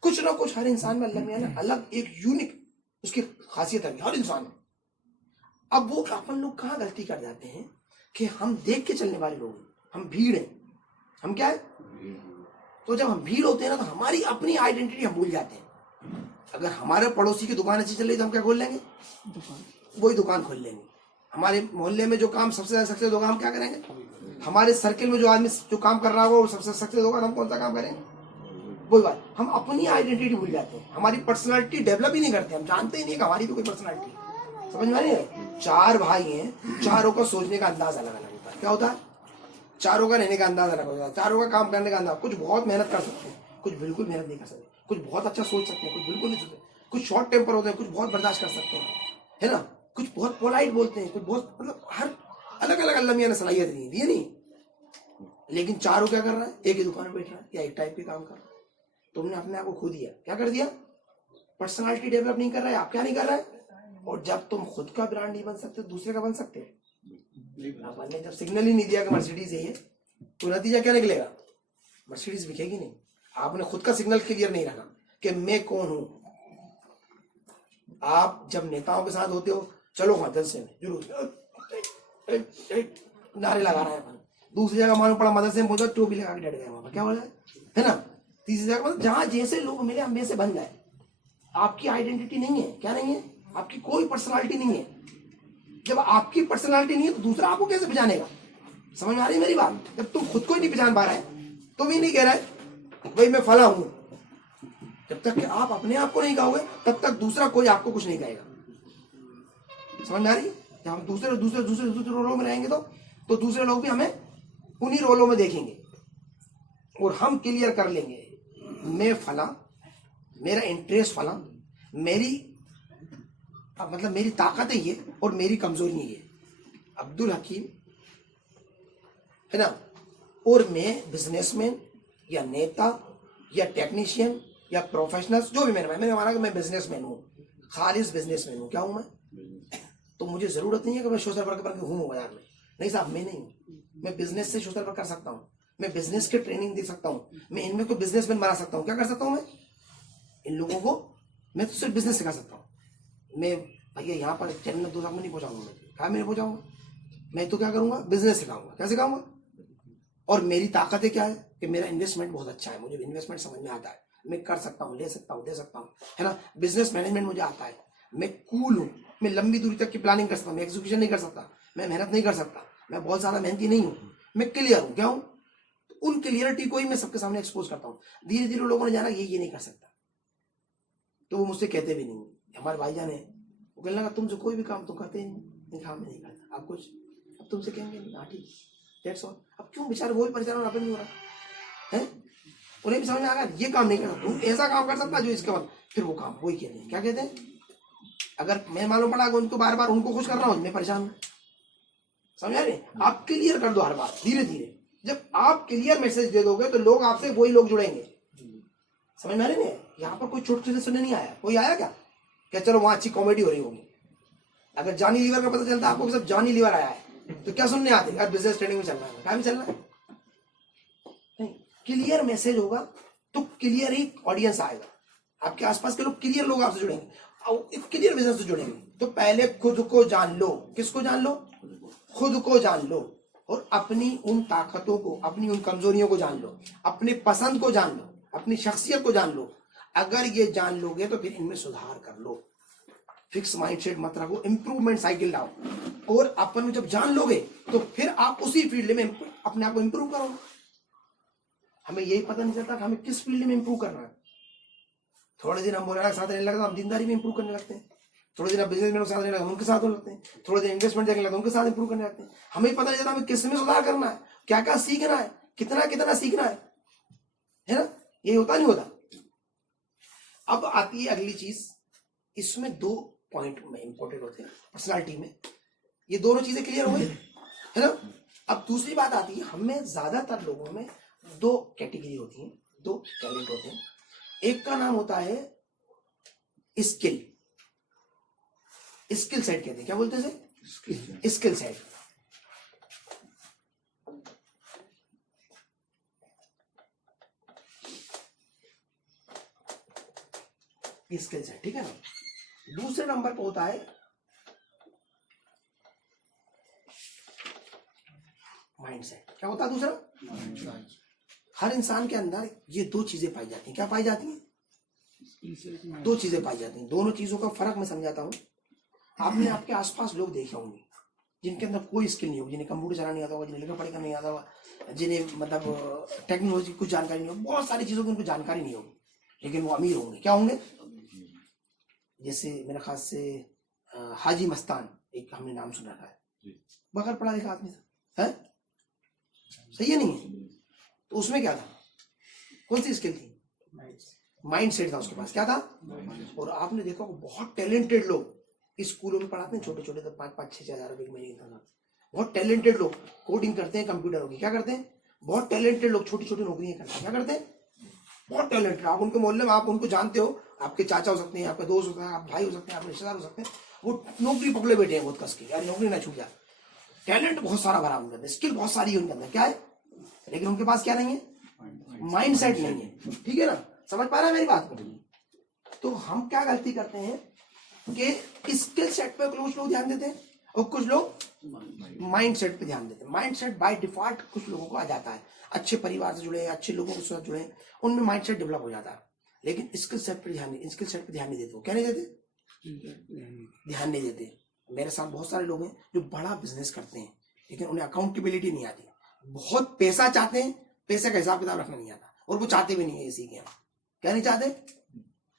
कुछ ना कुछ हर इंसान में अल्लाह मियां ने अलग एक यूनिक उसकी खासियत है हर इंसान में। अब वो अपन लोग कहाँ गलती कर जाते हैं कि हम देख के चलने वाले लोग हैं, हम भीड़ हैं। हम क्या है? तो जब हम भीड़ होते हैं ना, तो हमारी अपनी आइडेंटिटी हम भूल जाते हैं। अगर हमारे पड़ोसी की दुकान अच्छी चल रही तो हम क्या खोल लेंगे? वही दुकान खोल लेंगे। हमारे मोहल्ले में जो काम सबसे सक्सेस होगा हम क्या करेंगे? हमारे सर्किल में जो आदमी जो काम कर रहा होगा वो सबसे सक्सेस होगा, हम कौन सा काम करेंगे? वही बात। हम अपनी आइडेंटिटी भूल जाते हैं, हमारी पर्सनालिटी डेवलप ही नहीं करते, हम जानते ही नहीं कि हमारी भी कोई पर्सनालिटी। समझ में आ रही है? चार भाई हैं, चारों का सोचने का अंदाज अलग अलग होता है। क्या होता है? चारों का रहने का अंदाज अलग होता है, चारों का काम करने का अंदाज। कुछ बहुत मेहनत कर सकते हैं, कुछ बिल्कुल मेहनत नहीं कर सकते, कुछ बहुत अच्छा सोच सकते हैं, कुछ बिल्कुल नहीं सोचते, कुछ शॉर्ट टेम्पर होते हैं, कुछ बहुत बर्दाश्त कर सकते हैं, है ना? कुछ बहुत पोलाइट बोलते हैं, कुछ बहुत, मतलब हर अलग अलग अल्लाह मियां ने सलाहियत दी है नहीं। लेकिन चारों क्या कर रहा है? एक ही दुकान में बैठ रहा है या एक टाइप के काम कर रहा है। तुमने अपने आप को खो दिया। क्या कर दिया? पर्सनालिटी डेवलप नहीं कर रहा है। आप क्या नहीं कर रहा है? और जब तुम खुद का ब्रांड नहीं बन सकते, दूसरे का बन सकते हो। अपन ने जब सिग्नल ही नहीं दिया कि मर्सिडीज है ये, तो नतीजा क्या निकलेगा? मर्सिडीज बिकेगी नहीं। आपने खुद का सिग्नल क्लियर नहीं रखा कि मैं कौन हूं। आप जब नेताओं के साथ होते हो, चलो वहां जलसे में जुलूस नारे लगा रहे हैं, दूसरी जगह मालूम पड़ा मदरसे में पहुंचा, टोपी लगा के डट गए वहां पर। क्या बोला है ना? तीसरी जगह मतलब जहां जैसे लोग मिले हम वैसे बन जाए। आपकी आइडेंटिटी नहीं है। क्या नहीं है? आपकी कोई पर्सनालिटी नहीं है। जब आपकी पर्सनालिटी नहीं है तो दूसरा आपको कैसे पहचानेगा? समझ में आ रही है मेरी बात? जब तुम खुद को ही नहीं पहचान पा रहे हैं, तुम ही नहीं कह रहे भाई मैं फला हूं, जब तक कि आप अपने आप को नहीं कहोगे तब तक दूसरा कोई आपको कुछ नहीं कहेगा। समझ में आ रही? जब हम दूसरे दूसरे दूसरे दूसरे रोलों में रहेंगे तो दूसरे लोग भी हमें उन्हीं रोलों में देखेंगे और हम क्लियर कर लेंगे मैं फला, मेरा इंटरेस्ट फला, मेरी मतलब मेरी ताकत है ये और मेरी कमजोरी है ये। अब्दुल हकीम है ना? और मैं बिजनेसमैन या नेता या टेक्नीशियन या प्रोफेशनल जो भी मैंने माना कि मैं बिजनेसमैन हूँ, खालिस बिजनेसमैन हूँ। क्या हूँ मैं? तो मुझे जरूरत नहीं है कि मैं सोशल वर्कर बन के घूमूं बाजार में। नहीं साहब, मैं नहीं हूँ। मैं बिजनेस से सोशल वर्क कर सकता हूँ, मैं बिजनेस की ट्रेनिंग दे सकता हूँ, मैं इनमें को बिजनेसमैन बना सकता हूँ। क्या कर सकता हूँ मैं? इन लोगों को मैं तो सिर्फ बिजनेस सिखा सकता हूँ। मैं भैया यहाँ पर चैनल 2 लाख में नहीं पहुँचाऊंगा, मैं कहा मैं नहीं पहुँचाऊंगा। मैं तो क्या करूँगा, बिजनेस सिखाऊंगा। क्या सिखाऊंगा? और मेरी ताकत है क्या है कि मेरा इन्वेस्टमेंट बहुत अच्छा है, मुझे इन्वेस्टमेंट समझ में आता है, मैं कर सकता हूँ, ले सकता हूँ, दे सकता हूँ, है ना। बिजनेस मैनेजमेंट मुझे आता है, मैं कूल हूँ, मैं लंबी दूरी तक की प्लानिंग कर सकता हूँ, मैं एग्जीक्यूशन नहीं कर सकता, मैं मेहनत नहीं कर सकता, मैं बहुत ज्यादा मेहनती नहीं हूँ, मैं क्लियर हूँ। क्या हूँ? उन क्लियरिटी को ही मैं सबके सामने एक्सपोज करता हूँ। धीरे धीरे लोगों ने जाना ये नहीं कर सकता, तो वो मुझसे कहते भी नहीं। हमारे भाईजान है, वो कहने लगा तुमसे कोई भी काम तुम करते ही नहीं, काम नहीं करता आप कुछ, अब तुमसे कहेंगे नहीं, हाँ ठीक, दैट्स ऑल। अब क्यों बेचारे वो भी परेशान हो रहा नहीं हो रहा है, उन्हें भी समझ में आ गया ये काम नहीं करता, तुम ऐसा काम कर सकता जो इसके बाद फिर वो काम वही कहते हैं। क्या कहते हैं? अगर मैं मालूम पड़ा उनको बार बार उनको खुश कर रहा हूँ, मैं परेशान हूँ। समझ रहे? आप क्लियर कर दो हर बार, धीरे धीरे। जब आप क्लियर मैसेज दे दोगे तो लोग आपसे वही लोग जुड़ेंगे। समझ में आ रही है? यहाँ पर कोई छोटे छोटे सुनने नहीं आया। कोई आया क्या चलो वहां अच्छी कॉमेडी हो रही होगी। अगर जॉनी लीवर का पता चलता आपको सब जॉनी लीवर आया है तो क्या सुनने आते? यार बिजनेस ट्रेनिंग में चलना है, क्या भी चलना है। नहीं, क्लियर मैसेज होगा तो क्लियर ही ऑडियंस आएगा, आपके आसपास के लोग क्लियर लोग आपसे जुड़ेंगे और एक क्लियर बिजनेस से जुड़ेंगे। तो पहले खुद को जान लो। किसको जान लो? खुद को जान लो और अपनी उन ताकतों को, अपनी उन कमजोरियों को जान लो, अपनी पसंद को जान लो, अपनी शख्सियत को जान लो। अगर ये जान लोगे तो फिर इनमें सुधार कर लो। फिक्स माइंडसेट मत रखो, इंप्रूवमेंट साइकिल लाओ। और अपन जब जान लोगे तो फिर आप उसी फील्ड में अपने आप को इंप्रूव करोगे। हमें यही पता नहीं चलता कि हमें किस फील्ड में इंप्रूव करना है। थोड़े दिन हम बोलने के साथ रहने लगते हैं, हम दीनदारी में इंप्रूव करने लगते हैं। थोड़े दिन बिजनेसमैन के साथ रहने लगते हैं, उनके साथ होने लगते हैं। थोड़े दिन इन्वेस्टमेंट देखने लगते हैं, उनके साथ इंप्रूव करने लगते हैं। हमें पता नहीं चलता हमें किस में सुधार करना है, क्या क्या सीखना है, कितना कितना सीखना है ना। ये होता नहीं होता। अब आती है अगली चीज, इसमें 2 पॉइंट में इंपॉर्टेंट होते हैं पर्सनालिटी में। ये दोनों चीजें क्लियर हो गई है ना। अब दूसरी बात आती है, हमें ज्यादातर लोगों में 2 कैटेगरी होती है, 2 टैलेंट होते हैं। एक का नाम होता है स्किल, स्किल सेट कहते हैं। क्या बोलते हैं? Skill set. स्किल सेट, ठीक है ना। दूसरे नंबर पर होता है माइंडसेट। क्या होता है दूसरा? हर इंसान के अंदर ये 2 चीजें पाई जाती हैं। क्या पाई जाती हैं? 2 चीजें पाई जाती हैं। दोनों चीजों का फर्क मैं समझाता हूं। आपने आपके आसपास लोग देखे होंगे जिनके अंदर कोई स्किल नहीं होगी, जिन्हें कंप्यूटर चलाना नहीं आता होगा, जिन्हें लिखा पढ़ा नहीं आता होगा, जिन्हें मतलब टेक्नोलॉजी की कुछ जानकारी नहीं होगी, बहुत सारी चीजों की उनको जानकारी नहीं होगी, लेकिन वो अमीर होंगे। क्या होंगे? जैसे मेरे खास से हाजी मस्तान, एक हमने नाम सुना था, बगैर पढ़ा लिखा आदमी था, है? सही है नहीं है? तो उसमें क्या था? कौन सी स्किल थी? माइंड सेट था उसके पास। क्या था? और आपने देखा बहुत टैलेंटेड लोग स्कूलों में पढ़ाते हैं, छोटे छोटे, तो 5-5-6 हजार रुपए महीने का। बहुत टैलेंटेड लोग कोडिंग करते हैं, कंप्यूटरों की। क्या करते हैं? बहुत टैलेंटेड लोग छोटी छोटी नौकरियां करते हैं। क्या करते हैं? बहुत टैलेंटेड। आप उनके मोहल्ले में आप उनको जानते हो, आपके चाचा हो सकते हैं, आपके दोस्त हो सकते हैं, आप भाई हो सकते हैं, आप रिश्तेदार हो सकते हैं। वो नौकरी पकड़े बैठे हैं बहुत कस के, यार नौकरी ना छूट जाए। टैलेंट बहुत सारा भरा उनके अंदर, स्किल बहुत सारी है उनके अंदर। क्या है? लेकिन उनके पास क्या नहीं है? माइंड सेट नहीं है। ठीक है ना? समझ पा रहा है मेरी बात को? तो हम क्या गलती करते हैं कि स्किल सेट पे कुछ लोग ध्यान देते हैं और कुछ लोग माइंड सेट पे ध्यान देते हैं। माइंड सेट बाय डिफॉल्ट कुछ लोगों को आ जाता है, अच्छे परिवार से जुड़े, अच्छे लोगों के साथ जुड़े, उनमें माइंड सेट डेवलप हो जाता है। लेकिन स्किल सेट पे ध्यान नहीं देते। वो क्या नहीं देते? ध्यान नहीं देते। मेरे साथ बहुत सारे लोग हैं जो बड़ा बिजनेस करते हैं लेकिन उन्हें अकाउंटेबिलिटी नहीं आती। बहुत पैसा चाहते हैं, पैसे का हिसाब किताब रखना नहीं आता, और वो चाहते भी नहीं है इसी के। हम क्या नहीं चाहते?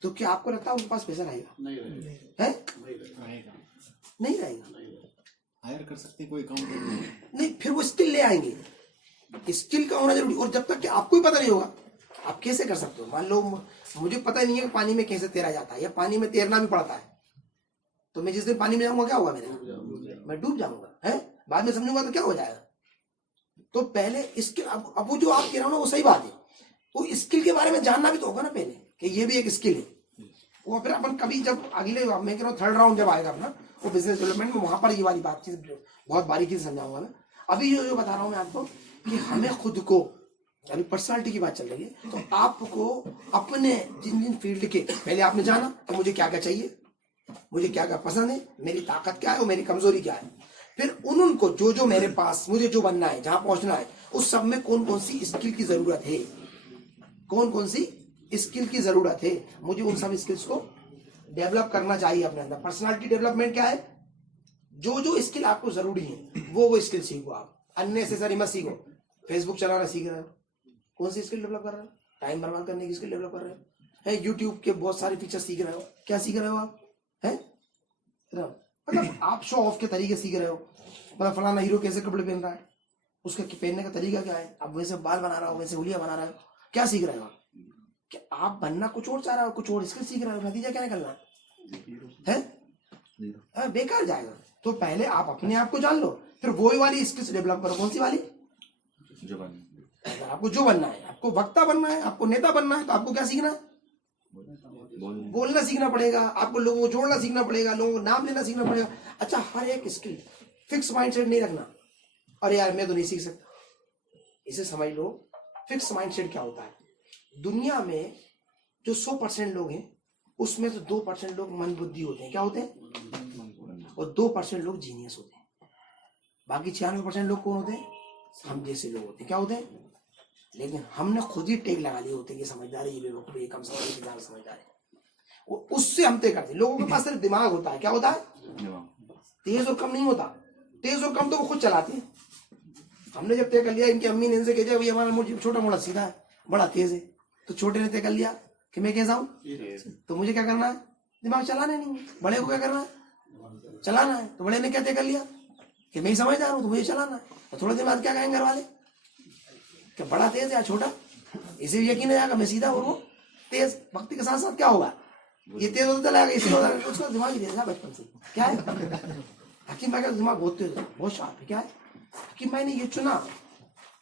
तो क्या आपको लगता है उनके पास पैसा रहेगा? नहीं रहेगा। हायर कर सकते कोई अकाउंट नहीं, फिर वो स्किल ले आएंगे। स्किल का होना जरूरी। और जब तक कि आपको ही पता नहीं होगा आप कैसे कर सकते हो। मान लो मुझे पता ही नहीं है कि पानी में कैसे तैरा जाता है या पानी में तैरना भी पड़ता है, तो मैं जिस दिन पानी में जाऊंगा क्या होगा? मैं डूब जाऊंगा, है? बाद में समझूंगा तो क्या हो जाएगा? तो पहले स्किल, अब वो जो आप कह रहे हो ना वो सही बात है। तो स्किल के बारे में जानना भी तो होगा ना पहले कि ये भी एक स्किल है। वो फिर अपन कभी जब अगले, मैं कह रहा हूँ 3rd राउंड जब आएगा अपना, वो बिजनेस डेवलपमेंट में वहां पर ये वाली बात चीज बहुत बारीकी से समझाऊंगा मैं। अभी जो बता रहा हूं मैं आपको कि हमें खुद को, अभी पर्सनालिटी की बात चल रही है, तो आपको अपने जिन जिन फील्ड के पहले आपने जाना कि मुझे क्या क्या चाहिए, मुझे क्या क्या पसंद है, मेरी ताकत क्या है और मेरी कमजोरी क्या है। फिर उनको जो जो मेरे पास मुझे जो बनना है, जहां पहुंचना है, उस सब में कौन कौन सी स्किल की जरूरत है, कौन कौन सी स्किल की जरूरत है, मुझे उन सब स्किल्स को डेवलप करना चाहिए अपने अंदर। पर्सनालिटी डेवलपमेंट क्या है, जो जो स्किल आपको जरूरी है वो स्किल सीखो आप, अननेसेसरी मत सीखो। फेसबुक चलाना सीख रहे हो, कौन सी स्किल डेवलप कर रहे हो, टाइम बर्बाद करने की स्किल डेवलप कर रहे हो, है यूट्यूब के बहुत सारे फीचर सीख रहे हो, क्या सीख रहे हो आप, है मतलब आप शो ऑफ के तरीके सीख रहे हो, मतलब फलाना हीरो कैसे कपड़े पहन रहा है, उसके पहनने का तरीका क्या है, आप वैसे बाल बना रहा हो, वैसे हुलिया बना रहा हो, क्या सीख रहे हो आप, कि आप बनना कुछ और चाह रहे हो, कुछ और स्किल सीख रहे हो, नतीजा क्या निकलना है, बेकार जाएगा। तो पहले आप अपने आप को जान लो, फिर वही वाली स्किल्स डेवलप करो। कौन सी वाली, अगर आपको जो बनना है, आपको वक्ता बनना है, आपको नेता बनना है, तो आपको क्या सीखना है, बोलना सीखना पड़ेगा, आपको लोगों को जोड़ना सीखना पड़ेगा, लोगों को नाम लेना सीखना पड़ेगा। अच्छा, हर एक स्किल फिक्स माइंडसेट नहीं रखना, अरे यार मैं तो नहीं सीख सकता, इसे समझ लो। फिक्स माइंडसेट क्या होता है, दुनिया में जो 100% लोग हैं उसमें से 2% लोग मन बुद्धि होते हैं, क्या होते हैं, और 2% लोग जीनियस होते हैं। बाकी 96% लोग कौन होते हैं, हम जैसे लोग होते हैं, क्या होते हैं। लेकिन हमने खुद ही टेक लगा लिए होते हैं, ये समझदार है, ये बेवकूफ, ये कम समझदार, ये ज्यादा समझदार है, उससे हम तय करते हैं। लोगों के पास सिर्फ दिमाग होता है, क्या होता है, तेज और कम नहीं होता। तेज और कम तो वो खुद चलाते हैं। हमने जब तय कर लिया, इनकी अम्मी ने इनसे कह दिया भाई हमारा छोटा मोटा सीधा है, बड़ा तेज है, तो छोटे ने तय कर लिया कि मैं कैसा हूं, तो मुझे क्या करना है, दिमाग चलाना नहीं। बड़े को क्या करना है, चलाना है। तो बड़े ने क्या तय कर लिया कि मैं ही समझदार हूं, तो मुझे चलाना है। तो थोड़े दिन बाद क्या कहेंगे घर वाले कि बड़ा तेज है या छोटा, इसे भी यकीन हो जाएगा मैं सीधा और वो तेज। वक्त के साथ साथ क्या होगा, ये तेज होता चला जाएगा, इसे होता है, उसका दिमाग ही तेज है बचपन से। क्या है, हकीम भाई का दिमाग बहुत तेज है, बहुत शार्प है। क्या है, हकीम भाई ने ये चुना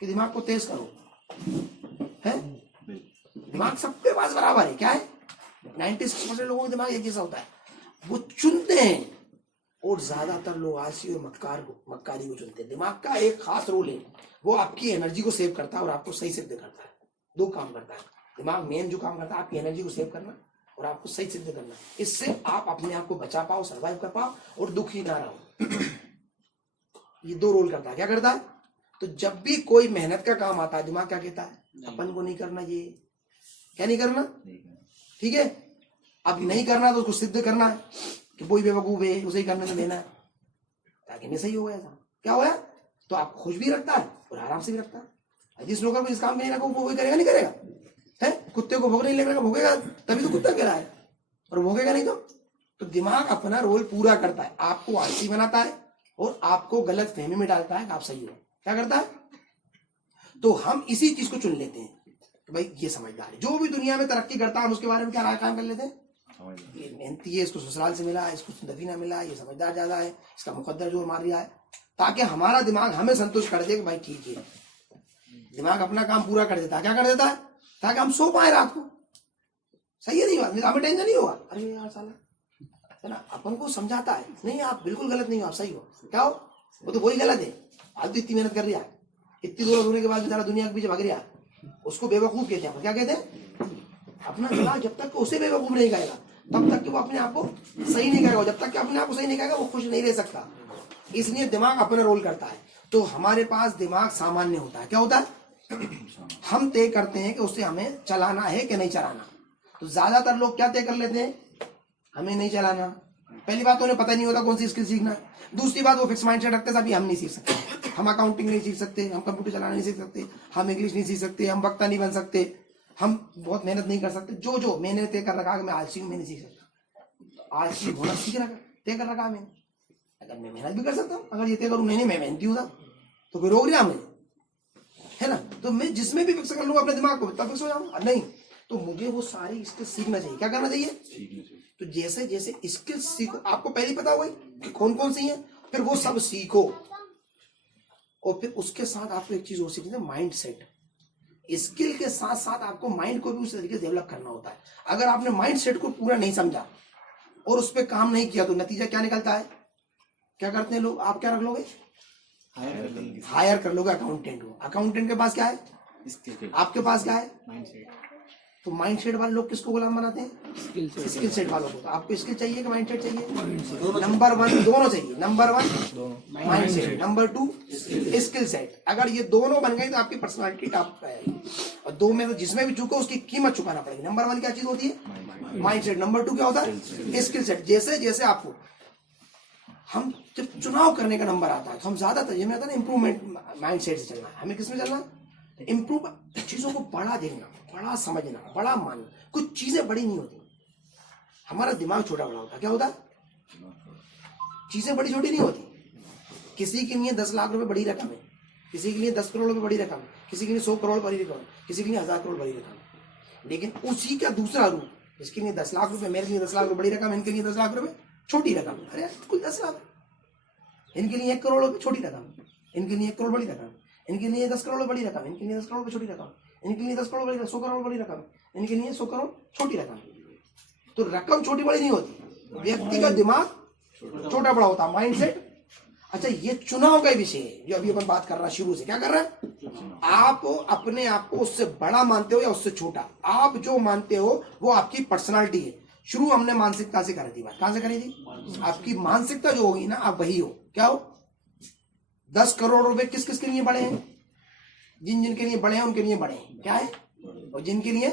कि दिमाग को तेज करो, है दिमाग सबके पास बराबर है। क्या है, 96% लोगों का दिमाग एक जैसा होता है, वो चुनते हैं। और ज्यादातर लोग आलसी और मक्कारी को चुनते हैं। दिमाग का एक खास रोल है, वो आपकी एनर्जी को सेव करता है और आपको सही सिद्ध करता है। 2 काम करता है दिमाग, मेन जो काम करता है आपकी एनर्जी को सेव करना और आपको सही सिद्ध करना। इससे आप अपने आप को बचा पाओ, सर्वाइव कर पाओ और दुखी ना रहो। ये 2 रोल करता है। क्या करता है, तो जब भी कोई मेहनत का काम आता है, दिमाग क्या कहता है, अपन को नहीं करना, ये क्या नहीं करना, ठीक है। अब नहीं करना तो उसको सिद्ध करना है कि कोई बेवकूफ है, उसे ही करने से देना है ताकि मैं सही हो गया था। क्या होया, तो आप खुश भी रखता है और आराम से भी रखता है। जिस नौकर को इस काम में नहीं रखा वो वही करेगा, नहीं करेगा, है। कुत्ते को भोग नहीं लगेगा, भोगेगा तभी तो कुत्ता कह रहा है, और भोगेगा नहीं तो दिमाग अपना रोल पूरा करता है, आपको आलसी बनाता है और आपको गलत फहमी में डालता है कि आप सही हो। क्या करता है, तो हम इसी चीज को चुन लेते हैं कि भाई ये समझदार है। जो भी दुनिया में तरक्की करता है हम उसके बारे में क्या राय कायम कर लेते हैं, ये मेहनती है, इसको ससुराल से मिला, इसको दफीना मिला, ये समझदार ज्यादा है, इसका मुकद्दर जोर मार रहा है, ताकि हमारा दिमाग हमें संतुष्ट कर दे कि भाई ठीक है। दिमाग अपना काम पूरा कर देता है। क्या कर देता है, ताकि हम सो पाए रात को। सही है, नहीं बात, हमें टेंशन नहीं होगा, अरे यार साला, है ना। अपन को समझाता है, नहीं आप बिल्कुल गलत नहीं हो, आप सही हो। क्या हो, वो तो वही गलत है, आज तो इतनी मेहनत कर रहा है, इतनी दूर होने के बाद बेचारा दुनिया के पीछे भाग रहा है, उसको बेवकूफ कहते हैं। क्या कहते हैं, अपना सलाह जब तक उसे बेवकूफ नहीं कहेगा तब तक कि वो अपने आप को सही नहीं कहेगा, जब तक कि अपने आप को सही नहीं कहेगा वो खुश नहीं रह सकता। इसलिए दिमाग अपना रोल करता है। तो हमारे पास दिमाग सामान्य होता है। क्या होता है, हम तय करते हैं कि उससे हमें चलाना है कि नहीं चलाना। तो ज्यादातर लोग क्या तय कर लेते हैं, हमें नहीं चलाना। पहली बात तो उन्हें पता नहीं होता कौन सी स्किल सीखना है। दूसरी बात, वो फिक्स माइंडसेट रखते हैं अभी हम नहीं सीख सकते, हम अकाउंटिंग नहीं सीख सकते, हम कंप्यूटर चलाना नहीं सीख सकते, हम इंग्लिश नहीं सीख सकते, हम वक्ता नहीं बन सकते, हम बहुत मेहनत नहीं कर सकते। जो मैंने तय कर रखा कि मैं आलसी हूं, मैं नहीं सीख सकता। आलसी होना सीख रखा, तय कर रखा मैंने। अगर मैं मेहनत भी कर सकता हूँ, अगर ये तय करूँ नहीं मैं मेहनती हूँ तो कोई रोक रहा मुझे, है ना। तो मैं जिसमें भी फिक्स कर लूंगा अपने दिमाग को तब फिक्स हो जाऊंगा। नहीं तो मुझे वो सारी स्किल सीखना चाहिए। क्या करना चाहिए, तो जैसे जैसे स्किल सीखो, आपको पहले पता हुआ कि कौन कौन सी है, फिर वो सब सीखो। और फिर उसके साथ आपको एक चीज और सीखनी है, माइंड सेट। स्किल के साथ साथ आपको माइंड को भी उस तरीके से डेवलप करना होता है। अगर आपने माइंड सेट को पूरा नहीं समझा और उस पर काम नहीं किया तो नतीजा क्या निकलता है, क्या करते हैं लोग, आप क्या रख लोगे, हायर कर लेंगे हायर कर लोगे अकाउंटेंट को। अकाउंटेंट के पास क्या है, इसके आपके पास क्या है, माइंडसेट तो माइंड सेट वाले लोग किसको गुलाम बनाते हैं, स्किल से स्किल सेट वालों को। तो आपको स्किल चाहिए कि माइंड सेट चाहिए, नंबर 1 दोनों चाहिए, number 1 mind set, number 2 skill set. अगर ये दोनों बन गए तो आपकी पर्सनालिटी टॉप पे आएगी। और दो में तो जिसमें भी चूको उसकी कीमत चुकाना पड़ेगी। नंबर 1 क्या चीज होती है, माइंड सेट, नंबर 2 क्या होता है, स्किल सेट। जैसे जैसे आपको, हम जब चुनाव करने का नंबर आता है तो हम ज्यादातर ये में आता है ना इम्प्रूवमेंट माइंड सेट से चलना है। हमें किसमें चलना है, इम्प्रूव, चीजों को बड़ा देखना, बड़ा समझना, बड़ा मानना। कुछ चीजें बड़ी नहीं होती, हमारा दिमाग छोटा बड़ा होता है। क्या होता है, चीजें बड़ी छोटी नहीं होती। किसी के लिए 10 लाख रुपए बड़ी रकम है, किसी के लिए 10 करोड़ रुपए बड़ी रकम है, किसी के लिए 100 करोड़ बड़ी रकम है, किसी के लिए 1000 करोड़ बड़ी रकम है। लेकिन उसी का दूसरा रूप, इसके लिए 10 लाख रुपए, मेरे लिए 10 लाख रुपए बड़ी रकम, इनके लिए 10 लाख रुपए छोटी रकम। अरे कुल 10 लाख, इनके लिए 1 करोड़ रुपए छोटी रकम, इनके लिए 1 करोड़ बड़ी रकम, इनके लिए 10 करोड़ बड़ी रकम, इनके लिए 10 करोड़ रुपए छोटी रकम, इनके लिए 10 करोड़ बड़ी, 100 करोड़ बड़ी रकम, इनके लिए 100 करोड़ छोटी रकम। तो रकम छोटी बड़ी नहीं होती, व्यक्ति का दिमाग छोटा बड़ा होता है, माइंडसेट। अच्छा, ये चुनाव का विषय है जो अभी अपन बात कर रहा है शुरू से। क्या कर रहा है, आप अपने आप को उससे बड़ा मानते हो या उससे छोटा, आप जो मानते हो वो आपकी पर्सनालिटी है। शुरू हमने मानसिकता से करी थी बात, कहां से करी थी, आपकी मानसिकता जो होगी ना, आप वही हो। क्या हो, 10 करोड़ रुपए किस किस के लिए बड़े हैं, जिन जिनके लिए बड़े हैं उनके लिए बड़े हैं, क्या है, और जिनके लिए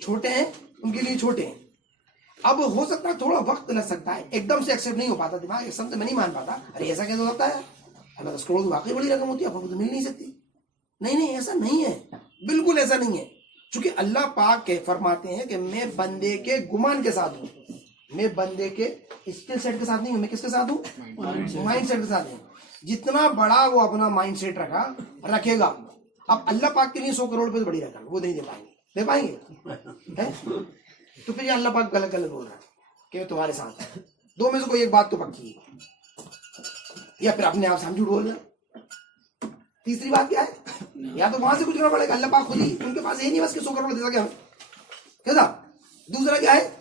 छोटे हैं उनके लिए छोटे हैं। अब हो सकता है थोड़ा वक्त लग सकता है, एकदम से एक्सेप्ट नहीं हो पाता दिमाग, एकदम से मैं नहीं मान पाता, अरे ऐसा कैसे हो सकता है, अगर 10 करोड़ वाकई बड़ी रकम होती है अपन को तो मिल नहीं सकती। नहीं नहीं, ऐसा नहीं है, बिल्कुल ऐसा नहीं है। क्योंकि अल्लाह पाक के फरमाते हैं कि मैं बंदे के गुमान के साथ हूं, मैं बंदे के स्किल सेट के साथ नहीं हूं, मैं किसके साथ हूं, माइंड सेट के साथ हूं। जितना बड़ा वो अपना माइंड सेट रखेगा, अब अल्लाह पाक के लिए 100 करोड़ रुपए बड़ी रकम वो नहीं दे पाएंगे, दे पाएंगे है? तो फिर अल्लाह पाक गलत गलत बोल रहा है कि मैं तुम्हारे साथ है। दो में से कोई एक बात तो पक्की है, या फिर अपने आप से हम झूठ बोल रहे हैं। तीसरी बात क्या है, या तो वहां से कुछ करना पड़ेगा, अल्लाह पाक खुद ही, उनके पास यही नहीं बस कि 100 करोड़ दे सके हमें, कैसा। दूसरा क्या है,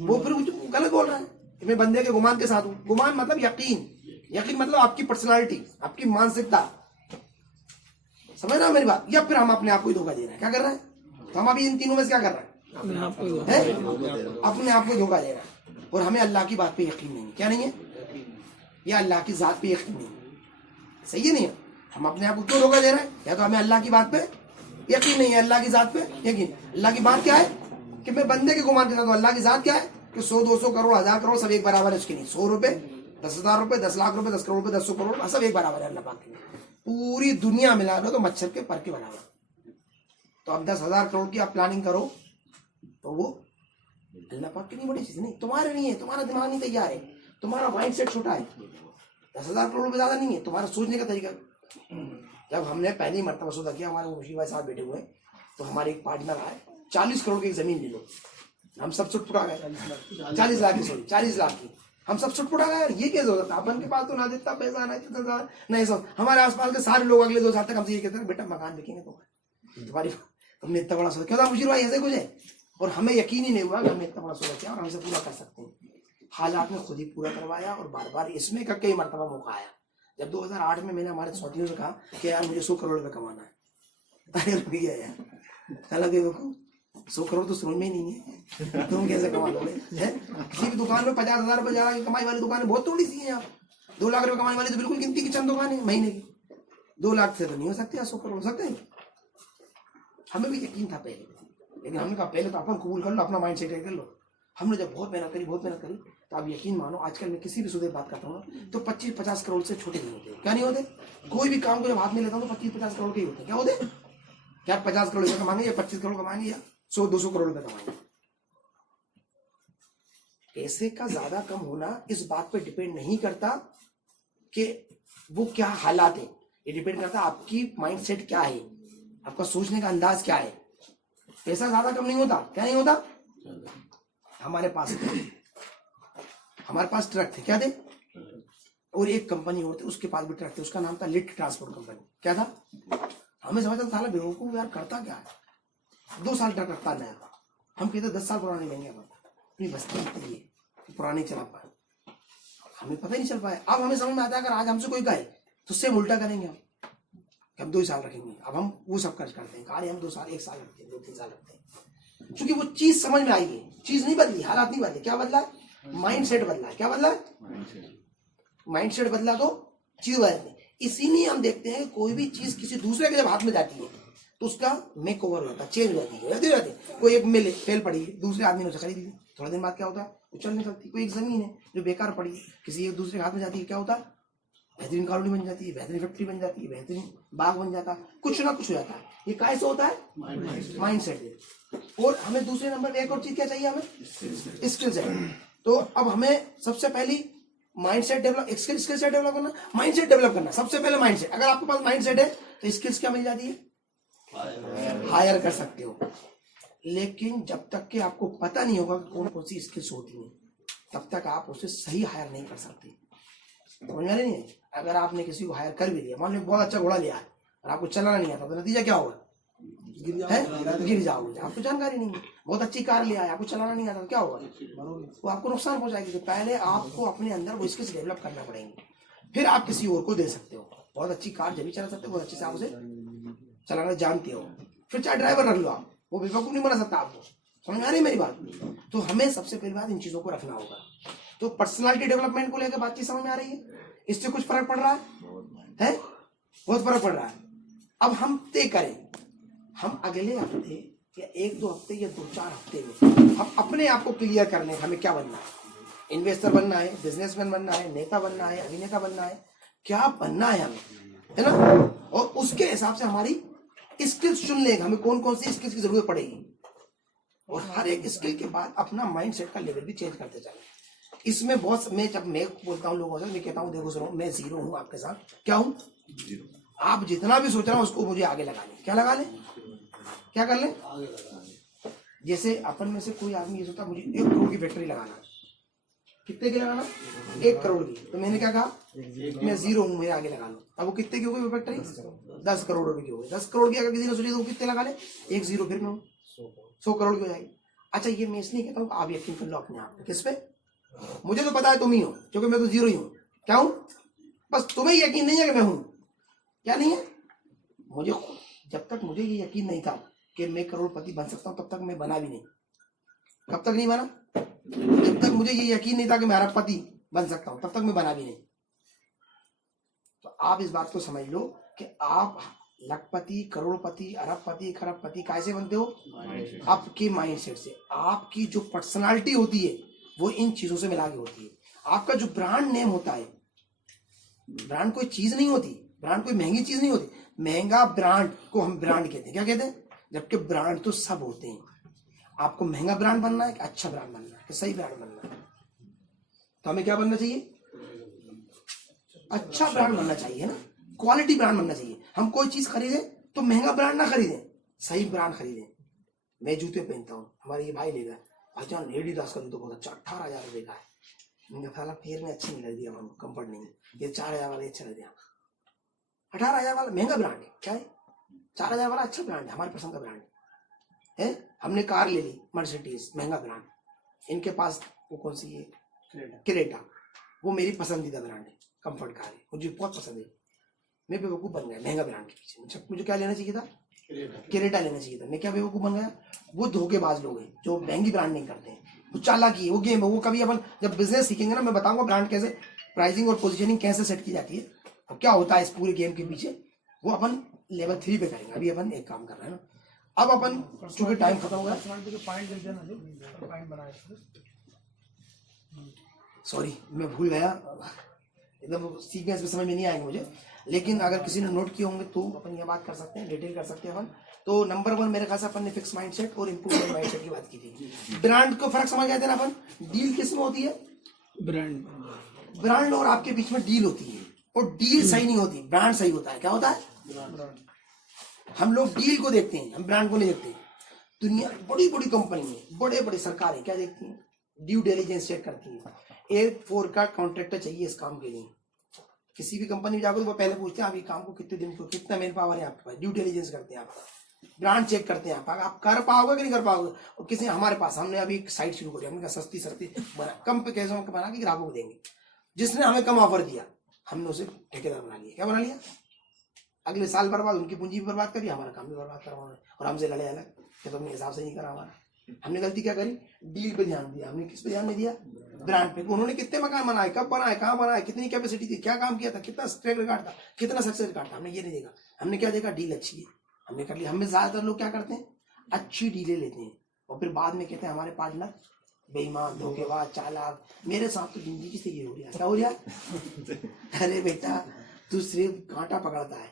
वो फिर कुछ गलत बोल रहा है कि मैं बंदे के गुमान के साथ हूं। गुमान मतलब यकीन, यकीन मतलब आपकी पर्सनालिटी, आपकी मानसिकता, समझ रहे हो मेरी बात। या फिर हम अपने आप को ही धोखा दे रहे हैं। क्या कर रहे हैं, तो हम अभी इन तीनों में से क्या कर रहे हैं, अपने आप को ही अपने आप को धोखा दे रहा है। और हमें अल्लाह की बात पे यकीन नहीं है, क्या नहीं है, या अल्लाह की जात पे यकीन नहीं है, सही है नहीं है। हम अपने आप को क्यों धोखा दे रहे हैं, या तो हमें अल्लाह की बात पे यकीन नहीं है, अल्लाह की जात पे यकीन। अल्लाह की बात क्या है कि मैं बंदे के गुमान के साथ हूं, अल्लाह की जात क्या है कि 100 200 करोड़ 1000 करोड़ सब एक बराबर है उसके लिए। 100 रुपए 10,000 रुपए 10 लाख रुपए 10 करोड़ रुपए 10 करोड़ सब एक बराबर है अल्लाह पाक के लिए। पूरी दुनिया मिला लो तो मच्छर के पर के बराबर। तो अब 10,000 करोड़ की आप प्लानिंग करो तो वो अल्लाह पाक की नहीं बड़ी चीज, नहीं तुम्हारे नहीं है, तुम्हारा दिमाग नहीं तैयार है, तुम्हारा माइंड सेट छोटा है। 10,000 करोड़ रुपए ज्यादा नहीं है, तुम्हारा सोचने का तरीका। जब हमने पहली मरतबा सौदा किया, हमारे मुशीर भाई साहब बैठे हुए, तो हमारे एक पार्टनर आए, 40 करोड़ की जमीन ले लो, हम सब छुटपुटा गए। 40 लाख की, सॉरी 40 लाख की, हम सब छुटपुटा गए। ये कैसे हो सकता, अपन के पास तो ना जितना पैसा ना इतना नहीं सब। हमारे आसपास के सारे लोग अगले 2 साल तक हमसे ये कहते हैं बेटा मकान बिकेंगे तुम्हारी, तुमने इतना बड़ा सौदा क्यों था मुशीर भाई, ऐसे कुछ है। और हमें यकीन ही नहीं हुआ कि हमने इतना बड़ा सौदा किया और हमसे पूरा कर सकते हैं। हालात में खुद ही पूरा करवाया और बार बार इसमें का कई मरतबा मौका आया। जब 2008 में मैंने हमारे साथियों से कहा कि यार मुझे 100 करोड़ रुपए कमाना है, अरे भैया यार हालांकि 100 करोड़ तो समझ में ही नहीं है, तुम कैसे कमा लोगे। किसी भी दुकान में 50,000 रुपए ज्यादा कमाई वाली दुकान बहुत थोड़ी सी है यहाँ। 2 लाख रुपए कमाई वाली तो बिल्कुल गिनती की चंद दुकान है महीने की। 2 लाख से तो नहीं हो सकते, 100 करोड़ हो सकते हैं। हमें भी यकीन था पहले, लेकिन हमने कहा पहले तो अपन कबूल कर लो, अपना माइंड सेट कर लो। हमने जब बहुत मेहनत करी, तो आप यकीन मानो आजकल मैं किसी भी सूदे बात करता हूँ तो 25-50 करोड़ से छोटे नहीं होते। क्या नहीं होते, कोई भी काम को जब हाथ में लेता हूँ तो 25-50 करोड़ के ही होते। क्या होते, क्या 50 करोड़ रुपए कमाएंगे या 25 करोड़ कमाएंगे या 100-200 करोड़ रुपए कमाएंगे। पैसे का ज्यादा कम होना इस बात पे डिपेंड नहीं करता कि वो क्या हालात है, ये डिपेंड करता आपकी माइंड सेट क्या है, आपका सोचने का अंदाज क्या है। पैसा ज्यादा कम नहीं होता, क्या नहीं होता। हमारे पास ट्रक थे, क्या थे, और एक कंपनी और थी उसके पास भी ट्रक थे, उसका नाम था लिट ट्रांसपोर्ट कंपनी। क्या था, हमें समझता था साला बेवकूफ यार करता क्या है, 2 साल ट्रक रखता नया, हम कहते 10 साल पुराने लेंगे अपनी बस्ती के लिए, पुराने चला पाए। हमें पता ही नहीं चल पाया। अब हमें समझ में आता है अगर आज हमसे कोई कहे तो सेम उल्टा करेंगे हम कि हम 2 साल रखेंगे। अब हम वो सब खर्च करते हैं, अरे हम 2 साल 1 साल रखते हैं, 2-3 साल रखते हैं, क्योंकि वो चीज समझ में आई है। चीज नहीं बदली, हालात नहीं बदले, क्या बदला? माइंड सेट बदला। क्या बदला? माइंड सेट बदला तो चीज बदलती। इसीलिए हम देखते हैं कि कोई भी चीज किसी दूसरे के जब हाथ में जाती है तो उसका मेक ओवर होता है, चेंज हो जाती है। कोई एक मिल फेल पड़ी है, दूसरे आदमी ने उसे खरीद ली, थोड़ा दिन बाद क्या होता है? वो चल नहीं सकती। कोई एक जमीन है जो बेकार पड़ी है, किसी एक दूसरे के हाथ में जाती है, क्या होता है? बेहतरीन कॉलोनी बन जाती है, बेहतरीन फैक्ट्री बन जाती है, बेहतरीन बाग बन जाता है, कुछ ना कुछ हो जाता है। ये कैसे होता है? Mind set. और हमें दूसरे नंबर पे एक और चीज क्या चाहिए? हमें स्किल सेट। तो अब हमें सबसे पहली mind set develop, skill set develop करना, माइंड सेट डेवलप करना। सबसे पहले माइंड सेट। अगर आपके पास माइंड सेट है तो स्किल्स क्या मिल जाती है? हायर कर सकते हो। लेकिन जब तक कि आपको पता नहीं होगा कि कौन कौन सी स्किल्स होती हैं, तब तक आप उसे सही हायर नहीं कर सकते। समझ में नहीं है? अगर आपने किसी को हायर कर भी लिया, मान लो बहुत अच्छा घोड़ा लिया है और आपको चलाना नहीं आता, तो नतीजा क्या होगा? गिर जाओगे। आपको जानकारी नहीं है। बहुत अच्छी कार लिया है, आपको चलाना नहीं आता, तो क्या होगा? वो आपको नुकसान पहुंचाएगी। तो पहले आपको अपने अंदर वो स्किल्स डेवलप करना पड़ेंगे, फिर आप किसी और को दे सकते हो। बहुत अच्छी कार जब भी चला सकते हो, बहुत अच्छे से आप उसे चलाना जानते हो, फिर चाहे ड्राइवर रख लो आप, वो बेवकूफ नहीं बना सकता आपको। समझ में आ रही मेरी बात? तो हमें सबसे पहली बात इन चीजों को रखना होगा। तो पर्सनालिटी डेवलपमेंट को लेकर बातचीत समझ में आ रही है? इससे कुछ फर्क पड़ रहा है? बहुत फर्क पड़ रहा है। अब हम तय करें, हम अगले हफ्ते या 1-2 हफ्ते या 2-4 हफ्ते में हम अपने आप को क्लियर कर लें हमें क्या बनना है। इन्वेस्टर बनना है, बिजनेसमैन बनना है, नेता बनना है, अभिनेता बनना है, क्या बनना है हमें, है ना? और उसके हिसाब से हमारी स्किल्स चुन लेंगे, हमें कौन कौन सी स्किल्स की जरूरत पड़ेगी। और हर एक स्किल के बाद अपना माइंड सेट का लेवल भी चेंज करते चले। इसमें बहुत, मैं जब मैं बोलता हूँ लोगों से, मैं कहता हूँ देखो सुनो, मैं 0 हूँ आपके साथ। क्या हूँ? आप जितना भी सोच रहे हो उसको मुझे आगे लगा लें। क्या लगा लें? क्या कर लें? जैसे अपन में से कोई आदमी ये सोचता मुझे 1 करोड़ की फैक्ट्री लगाना है। कितने की लगाना? 1 करोड़ की। तो मैंने क्या कहा? मैं 0 हूँ, मेरे आगे लगा लो। अब वो कितने की होगी वो फैक्ट्री? 10 करोड़ रुपए की होगी। 10 करोड़ की अगर किसी ने सोची तो वो कितने लगा ले? 1 0, फिर मैं 100 करोड़ की हो जाएगी। अच्छा, ये मैं इसलिए कहता हूँ आप यकीन कर लो अपने आप पे। किस पे? मुझे तो पता है तुम ही हो, क्योंकि मैं तो 0 ही हूँ। क्या हूँ? बस तुम्हें यकीन नहीं है कि मैं हूँ। क्या नहीं है? मुझे जब तक मुझे ये यकीन नहीं था कि मैं करोड़पति बन सकता हूँ, तब तक मैं बना भी नहीं। कब तक नहीं बना? जब तक मुझे ये यकीन नहीं था कि मैं अरबपति बन सकता हूँ, तब तक मैं बना भी नहीं। तो आप इस बात को समझ लो कि आप लखपति, करोड़पति, अरबपति, खरबपति कैसे बनते हो? आपके माइंडसेट से। आपकी जो पर्सनालिटी होती है वो इन चीजों से मिला के होती है। आपका जो ब्रांड नेम होता है, ब्रांड कोई चीज नहीं होती, ब्रांड कोई महंगी चीज नहीं होती। महंगा ब्रांड को हम ब्रांड कहते हैं। क्या कहते हैं? जबकि ब्रांड तो सब होते हैं। आपको महंगा ब्रांड बनना है कि अच्छा ब्रांड बनना है कि सही ब्रांड बनना है? तो हमें क्या बनना चाहिए? अच्छा ब्रांड बनना चाहिए ना, क्वालिटी ब्रांड बनना चाहिए। हम कोई चीज खरीदें तो महंगा ब्रांड ना खरीदें, सही ब्रांड खरीदें। मैं जूते पहनता हूँ, हमारे ये भाई ले गए, अच्छा एडिडास का जूता बहुत अच्छा, 18,000 रुपए का है। मैंने कहा पैर में अच्छी नहीं लग रही, हम कंफर्ट नहीं है, ये 4,000 वाला अच्छा लग रहा। 18,000 वाला महंगा ब्रांड है, क्या है? 4,000 वाला अच्छा ब्रांड है, हमारे पसंद का ब्रांड है। हमने कार ले ली मर्सिडीज, महंगा ब्रांड। इनके पास वो कौन सी है? क्रेटा। वो मेरी पसंदीदा ब्रांड है, कंफर्ट कार है, मुझे बहुत पसंद है। मैं बेवकूफ बन गया महंगा ब्रांड के पीछे। मुझे क्या लेना चाहिए था? क्रेटा लेना चाहिए था। मैं क्या बेवकूफ बन गया? वो धोखेबाज लोग हैं जो महंगी ब्रांड नहीं करते हैं, वो चालाकी है, वो गेम है। वो कभी अपन जब बिजनेस सीखेंगे ना, मैं बताऊंगा ब्रांड कैसे, प्राइसिंग और पोजीशनिंग कैसे सेट की जाती है और क्या होता है इस पूरे गेम के पीछे, वो अपन लेवल 3 पे करेंगे। अभी अपन एक काम कर रहे हैं ना। अब अपन चूंकि टाइम खत्म हो गया, सॉरी मैं भूल गया, एकदम सीक्वेंस में समझ में नहीं आएंगे मुझे। लेकिन अगर किसी ने नोट किए होंगे तो अपन ये बात कर सकते हैं, डिटेल कर सकते हैं अपन। तो नंबर 1 मेरे ख्याल से अपन ने फिक्स माइंडसेट और इंप्रूवमेंट माइंडसेट की बात की थी। ब्रांड को फर्क समझ गए थे ना अपन? डील किस में होती है? ब्रांड और आपके बीच में डील होती है, और डील सही नहीं होती, ब्रांड सही होता है। क्या होता है? हम लोग डील को देखते हैं, हम ब्रांड को नहीं देखते। दुनिया बड़ी बड़ी कंपनी है, बड़े बड़े सरकारें क्या देखती हैं? ड्यू डिलिजेंस चेक करती है। A4 का कॉन्ट्रैक्टर चाहिए इस काम के लिए, किसी भी कंपनी में जाकर वो पहले पूछते हैं आप ये काम को कितने दिन को, कितना मैन पावर है आपके पास, ड्यू डिलिजेंस करते हैं आपका, ब्रांड चेक करते हैं आप कर पाओगे कि नहीं कर पाओगे। और किसी हमारे पास, हमने अभी एक साइट शुरू करी, हमने कहा सस्ती बना, कम पे कैसे बना के ग्राहकों को देंगे। जिसने हमें कम ऑफर दिया हमने उसे ठेकेदार बना लिया। क्या बना लिया? अगले साल बर्बाद, उनकी पूंजी भी बर्बाद करी, हमारा काम भी बर्बाद करा उन्होंने, और हमसे लड़े अलग कि तुमने हिसाब से नहीं करा हमारा। हमने गलती क्या करी? डील पे ध्यान दिया। हमने किस पे ध्यान नहीं दिया? ब्रांड पे। उन्होंने कितने मकान बनाए, कब बनाए, कहाँ बनाए, कितनी कैपेसिटी थी, क्या काम किया था, कितना ट्रैक रिकॉर्ड था, कितना सक्सेस रिकॉर्ड था, हमने ये नहीं देखा। हमने क्या देखा? डील अच्छी है, हमने कर लिया। हमें ज्यादातर लोग क्या करते हैं? अच्छी डीलें लेते हैं और फिर बाद में कहते हैं हमारे पार्टनर बेईमान, धोखेबाज, चालाक। मेरे साथ तो जिंदगी से ये हो गया। क्या हो गया? अरे बेटा, तू सिर्फ कांटा पकड़ता है,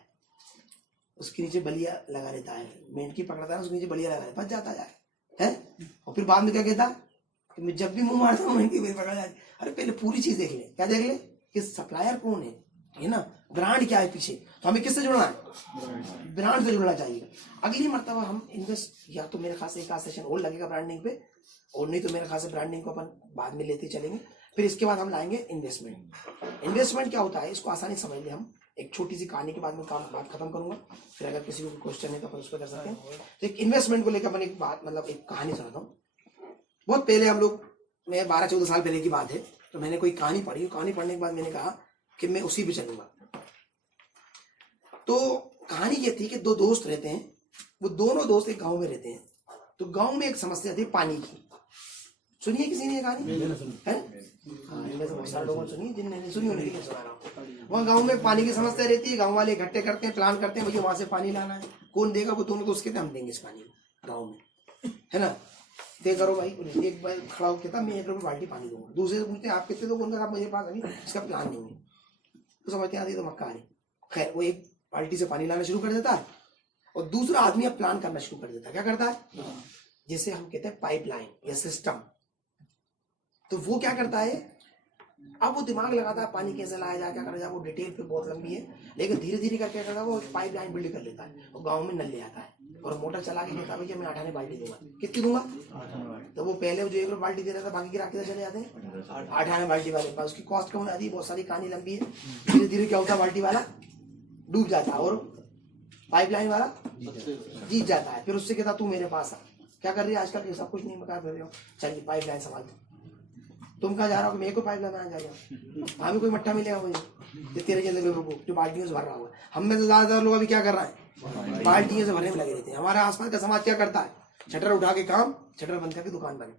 उसके नीचे बलिया लगा लेता है, मेंढकी पकड़ता है उसके नीचे बलिया लगा लेता है, फंस जाता है। और फिर बाद में क्या कहता कि मैं जब भी मुंह मारता हूँ मेंढकी मेरी पकड़ जाती। अरे पहले पूरी चीज देख ले। क्या देख ले? कि सप्लायर कौन है ना, ब्रांड क्या है पीछे। तो हमें किससे जुड़ना है? ब्रांड से जुड़ना चाहिए। अगली मर्तबा हम इन्वेस्ट, या तो मेरे ख्याल से एक आध सेशन और लगेगा ब्रांडिंग पे, और नहीं तो मेरे ख्याल से ब्रांडिंग को अपन बाद में लेते चलेंगे। फिर इसके बाद हम लाएंगे इन्वेस्टमेंट। इन्वेस्टमेंट क्या होता है इसको आसानी समझ ले। हम एक छोटी सी कहानी के बाद में बात खत्म करूंगा, फिर अगर किसी को क्वेश्चन है तो अपन उस पर कर सकते हैं। तो एक इन्वेस्टमेंट को लेकर अपन एक बात, मतलब एक कहानी सुनाता हूँ। बहुत पहले हम लोग, मैं 12-14 साल पहले की बात है, तो मैंने कोई कहानी पढ़ी। कहानी पढ़ने के बाद मैंने कहा कि मैं उसी पे चलूंगा। तो कहानी ये थी कि दो दोस्त रहते हैं, वो दोनों दोस्त एक गांव में रहते हैं। तो गांव में एक समस्या थी पानी की। सुनिए किसी ने ये कहानी है? हाँ, इनमें से बहुत सारे लोगों ने सुनी, जिनने नहीं सुनी उन्हें सुना रहा हूँ। वहाँ गाँव में पानी की समस्या रहती है। गाँव वाले इकट्ठे करते हैं, प्लान करते हैं, मुझे वहां से पानी लाना है। कौन देगा? वो दोनों दोस्त कहते हैं हम देंगे इस पानी गाँव में, है ना, तय करो भाई। एक भाई खड़ा होकर कहता मैं 1 रुपये बाल्टी पानी दूंगा। दूसरे से पूछते हैं आप कितने दो? उनका मुझे पास अभी इसका प्लान नहीं है। तो समझते आती तो मक्का आ रही। खैर, वो एक बाल्टी से पानी लाना शुरू कर देता है और दूसरा आदमी अब प्लान करना शुरू कर देता है। क्या करता है? जिसे हम कहते हैं पाइपलाइन या सिस्टम। तो वो क्या करता है? अब वो दिमाग लगाता है पानी कैसे लाया जाए, क्या करा जाए। वो डिटेल पे बहुत लंबी है, लेकिन धीरे धीरे करके क्या करता है, वो पाइपलाइन बिल्ड कर लेता है और गाँव में नल ले आता है और मोटर चला के कहता है भैया मैं 8 आने बाल्टी दूंगा। कितनी दूंगा? 8 तो वो पहले जो 1 रुपये बाल्टी दे रहा था, बाकी गिरा के चले जाते हैं 8 आने बाल्टी वाले पास। उसकी कॉस्ट कम हो जाती है। बहुत सारी कहानी लंबी है। धीरे धीरे क्या होता है, बाल्टी वाला डूब जाता है और पाइपलाइन वाला जीत जाता है। फिर उससे कहता तू मेरे पास आ। क्या कर रही है आजकल? ये सब कुछ नहीं बता रहे हो, चलिए पाइपलाइन संभाल दो। तुम कहाँ जा रहा हो? मेरे को पाइपलाइन बनाने जा रहा हूँ। हमें कोई मट्टा मिलेगा मुझे तेरे जल्दी जो बाल्टियों से भर रहा हुआ। हम में से ज्यादातर लोग अभी क्या कर रहा है? बाल्टियों से भरने में लगे रहते हैं। हमारे आसपास का समाज क्या करता है? शटर उठा के काम, शटर बंद करके दुकान बने,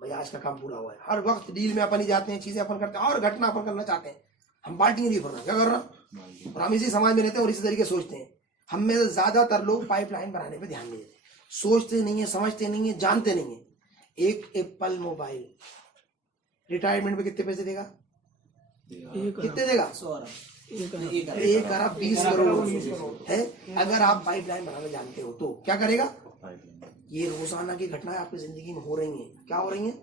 भाई आज का काम पूरा हुआ है। हर वक्त डील में अपन ही जाते हैं, चीजें अपन करते हैं और घटना अपन करना चाहते हैं। हम बाल्टियां नहीं भर रहे, क्या कर रहा है? और हम इसी समाज में रहते हैं और इसी तरीके सोचते हैं। हम में से ज्यादातर लोग पाइपलाइन बनाने पर ध्यान नहीं देते, सोचते नहीं है, समझते नहीं है, जानते नहीं है। एक एप्पल मोबाइल रिटायरमेंट में कितने पैसे देगा? कितने देगा? 1 अरब 20 करोड़ है। अगर आप पाइपलाइन बनाना जानते हो तो क्या करेगा? ये रोजाना की घटनाएं आपकी जिंदगी में हो रही हैं। क्या हो रही हैं?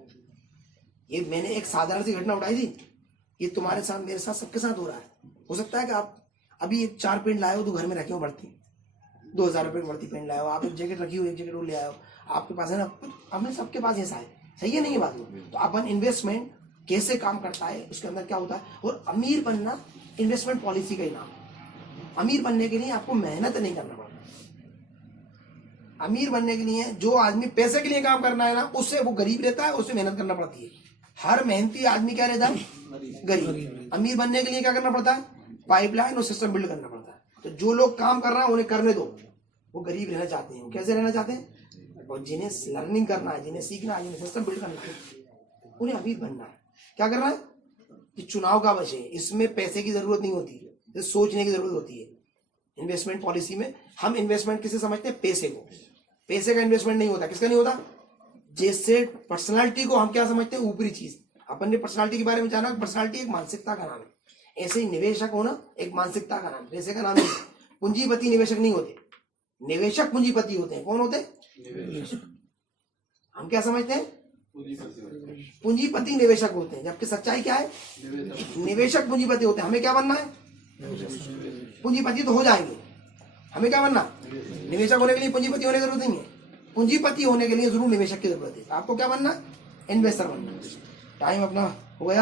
ये मैंने एक साधारण सी घटना उठाई थी, ये तुम्हारे साथ, मेरे साथ, सबके साथ हो रहा है। हो सकता है कि आप अभी एक 4 पेंट लाए हो तो घर में रखे हो बढ़ती 2000 रुपये की बढ़ती पेंट लाए हो। आप एक जैकेट रखी हो, एक जैकेट और ले आए हो, आपके पास है ना, हमने सबके पास ऐसा है। सही है नहीं ये बात? तो अपन इन्वेस्टमेंट कैसे काम करता है, उसके अंदर क्या होता है। और अमीर बनना इन्वेस्टमेंट पॉलिसी का ही नाम है। अमीर बनने के लिए आपको मेहनत नहीं करना पड़ता। अमीर बनने के लिए जो आदमी पैसे के लिए काम करना है ना, उससे वो गरीब रहता है, उससे मेहनत करना पड़ती है। हर मेहनती आदमी क्या रहता है? गरीब। अमीर बनने के लिए क्या करना पड़ता है? पाइपलाइन और सिस्टम बिल्ड करना पड़ता है। तो जो लोग काम कर रहे हैं उन्हें करने दो, वो गरीब रहना चाहते हैं। कैसे रहना चाहते हैं? और जिन्हें लर्निंग करना है, जिन्हें सीखना है, जिन्हें सिस्टम बिल्ड करना है, उन्हें अमीर बनना है। क्या करना है कि चुनाव का बचे, इसमें पैसे की जरूरत नहीं होती, इसे सोचने की जरूरत होती है। इन्वेस्टमेंट पॉलिसी में हम इन्वेस्टमेंट किसे समझते हैं? पैसे को। पैसे का इन्वेस्टमेंट नहीं होता। किसका नहीं होता? जैसे पर्सनालिटी को हम क्या समझते हैं? ऊपरी चीज। अपन ने पर्सनालिटी के बारे में जाना, पर्सनालिटी एक मानसिकता का नाम है। ऐसे ही निवेशक होना एक मानसिकता का नाम, पैसे का नाम नहीं। पूंजीपति निवेशक नहीं होते, निवेशक पूंजीपति होते हैं। कौन होते हैं? हम क्या समझते हैं? पूंजीपति निवेशक होते हैं, जबकि सच्चाई क्या है? निवेशक पूंजीपति होते हैं। हमें क्या बनना है? पूंजीपति तो हो जाएंगे, हमें क्या बनना? निवेशक होने के लिए पूंजीपति होने की जरूरत नहीं है। पूंजीपति होने के लिए जरूर निवेशक की जरूरत है। आपको क्या बनना? इन्वेस्टर बनना। टाइम अपना हो गया,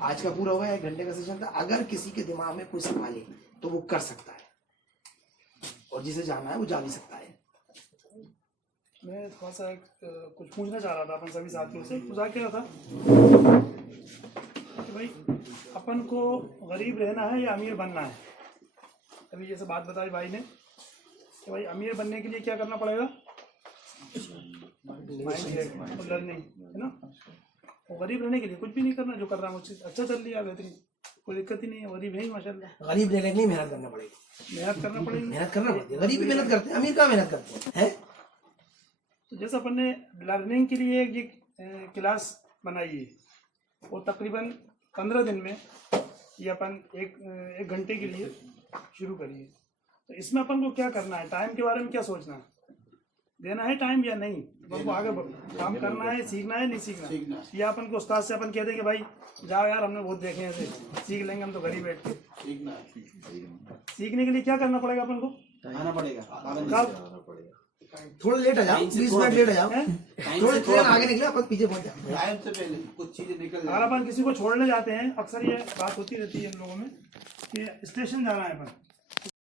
आज का पूरा हो गया। 1 घंटे का सेशन था। अगर किसी के दिमाग में कोई सवाल है तो वो कर सकता है, और जिसे जाना है वो जा भी सकता है। मैं थोड़ा सा कुछ पूछना चाह रहा था अपन सभी साथियों से। पूछा क्या था भाई अपन को गरीब रहना है या अमीर बनना है। अभी जैसे बात बताई भाई ने कि भाई अमीर बनने के लिए क्या करना पड़ेगा, माइंड लर्निंग है ना। और गरीब रहने के लिए कुछ भी नहीं करना, जो कर रहा है मुझसे अच्छा चल लिया, बेहतरीन, कोई दिक्कत ही नहीं है, गरीब है ही माशाल्लाह। गरीब रहने के लिए मेहनत करना पड़ेगी, मेहनत करना पड़ेगी, मेहनत करना पड़ती है। गरीब भी मेहनत करते हैं, अमीर कहाँ मेहनत करते हैं? तो जैसे अपन ने लर्निंग के लिए एक क्लास बनाई है, वो तकरीबन 15 दिन में ये अपन एक घंटे के लिए शुरू करिए। तो इसमें अपन को क्या करना है, टाइम के बारे में क्या सोचना है, देना है टाइम या नहीं, अपन को आगे काम करना है, सीखना है नहीं सीखना, या अपन को उस्ताद से अपन कह दें कि भाई जाओ यार हमने बहुत देखे हैं ऐसे, सीख लेंगे हम तो घर ही बैठ के। सीखने के लिए क्या करना पड़ेगा अपन को, आना पड़ेगा, कब थोड़ा लेट आ जाओ, 20 मिनट लेट आ जाओ, थोड़े ट्रेन आगे निकले अपन पीछे पहुंच जाओ। टाइम से पहले कुछ चीजें निकल अगर अपन किसी को छोड़ने जाते हैं, अक्सर ये बात होती रहती है इन लोगों में कि स्टेशन जाना है अपन,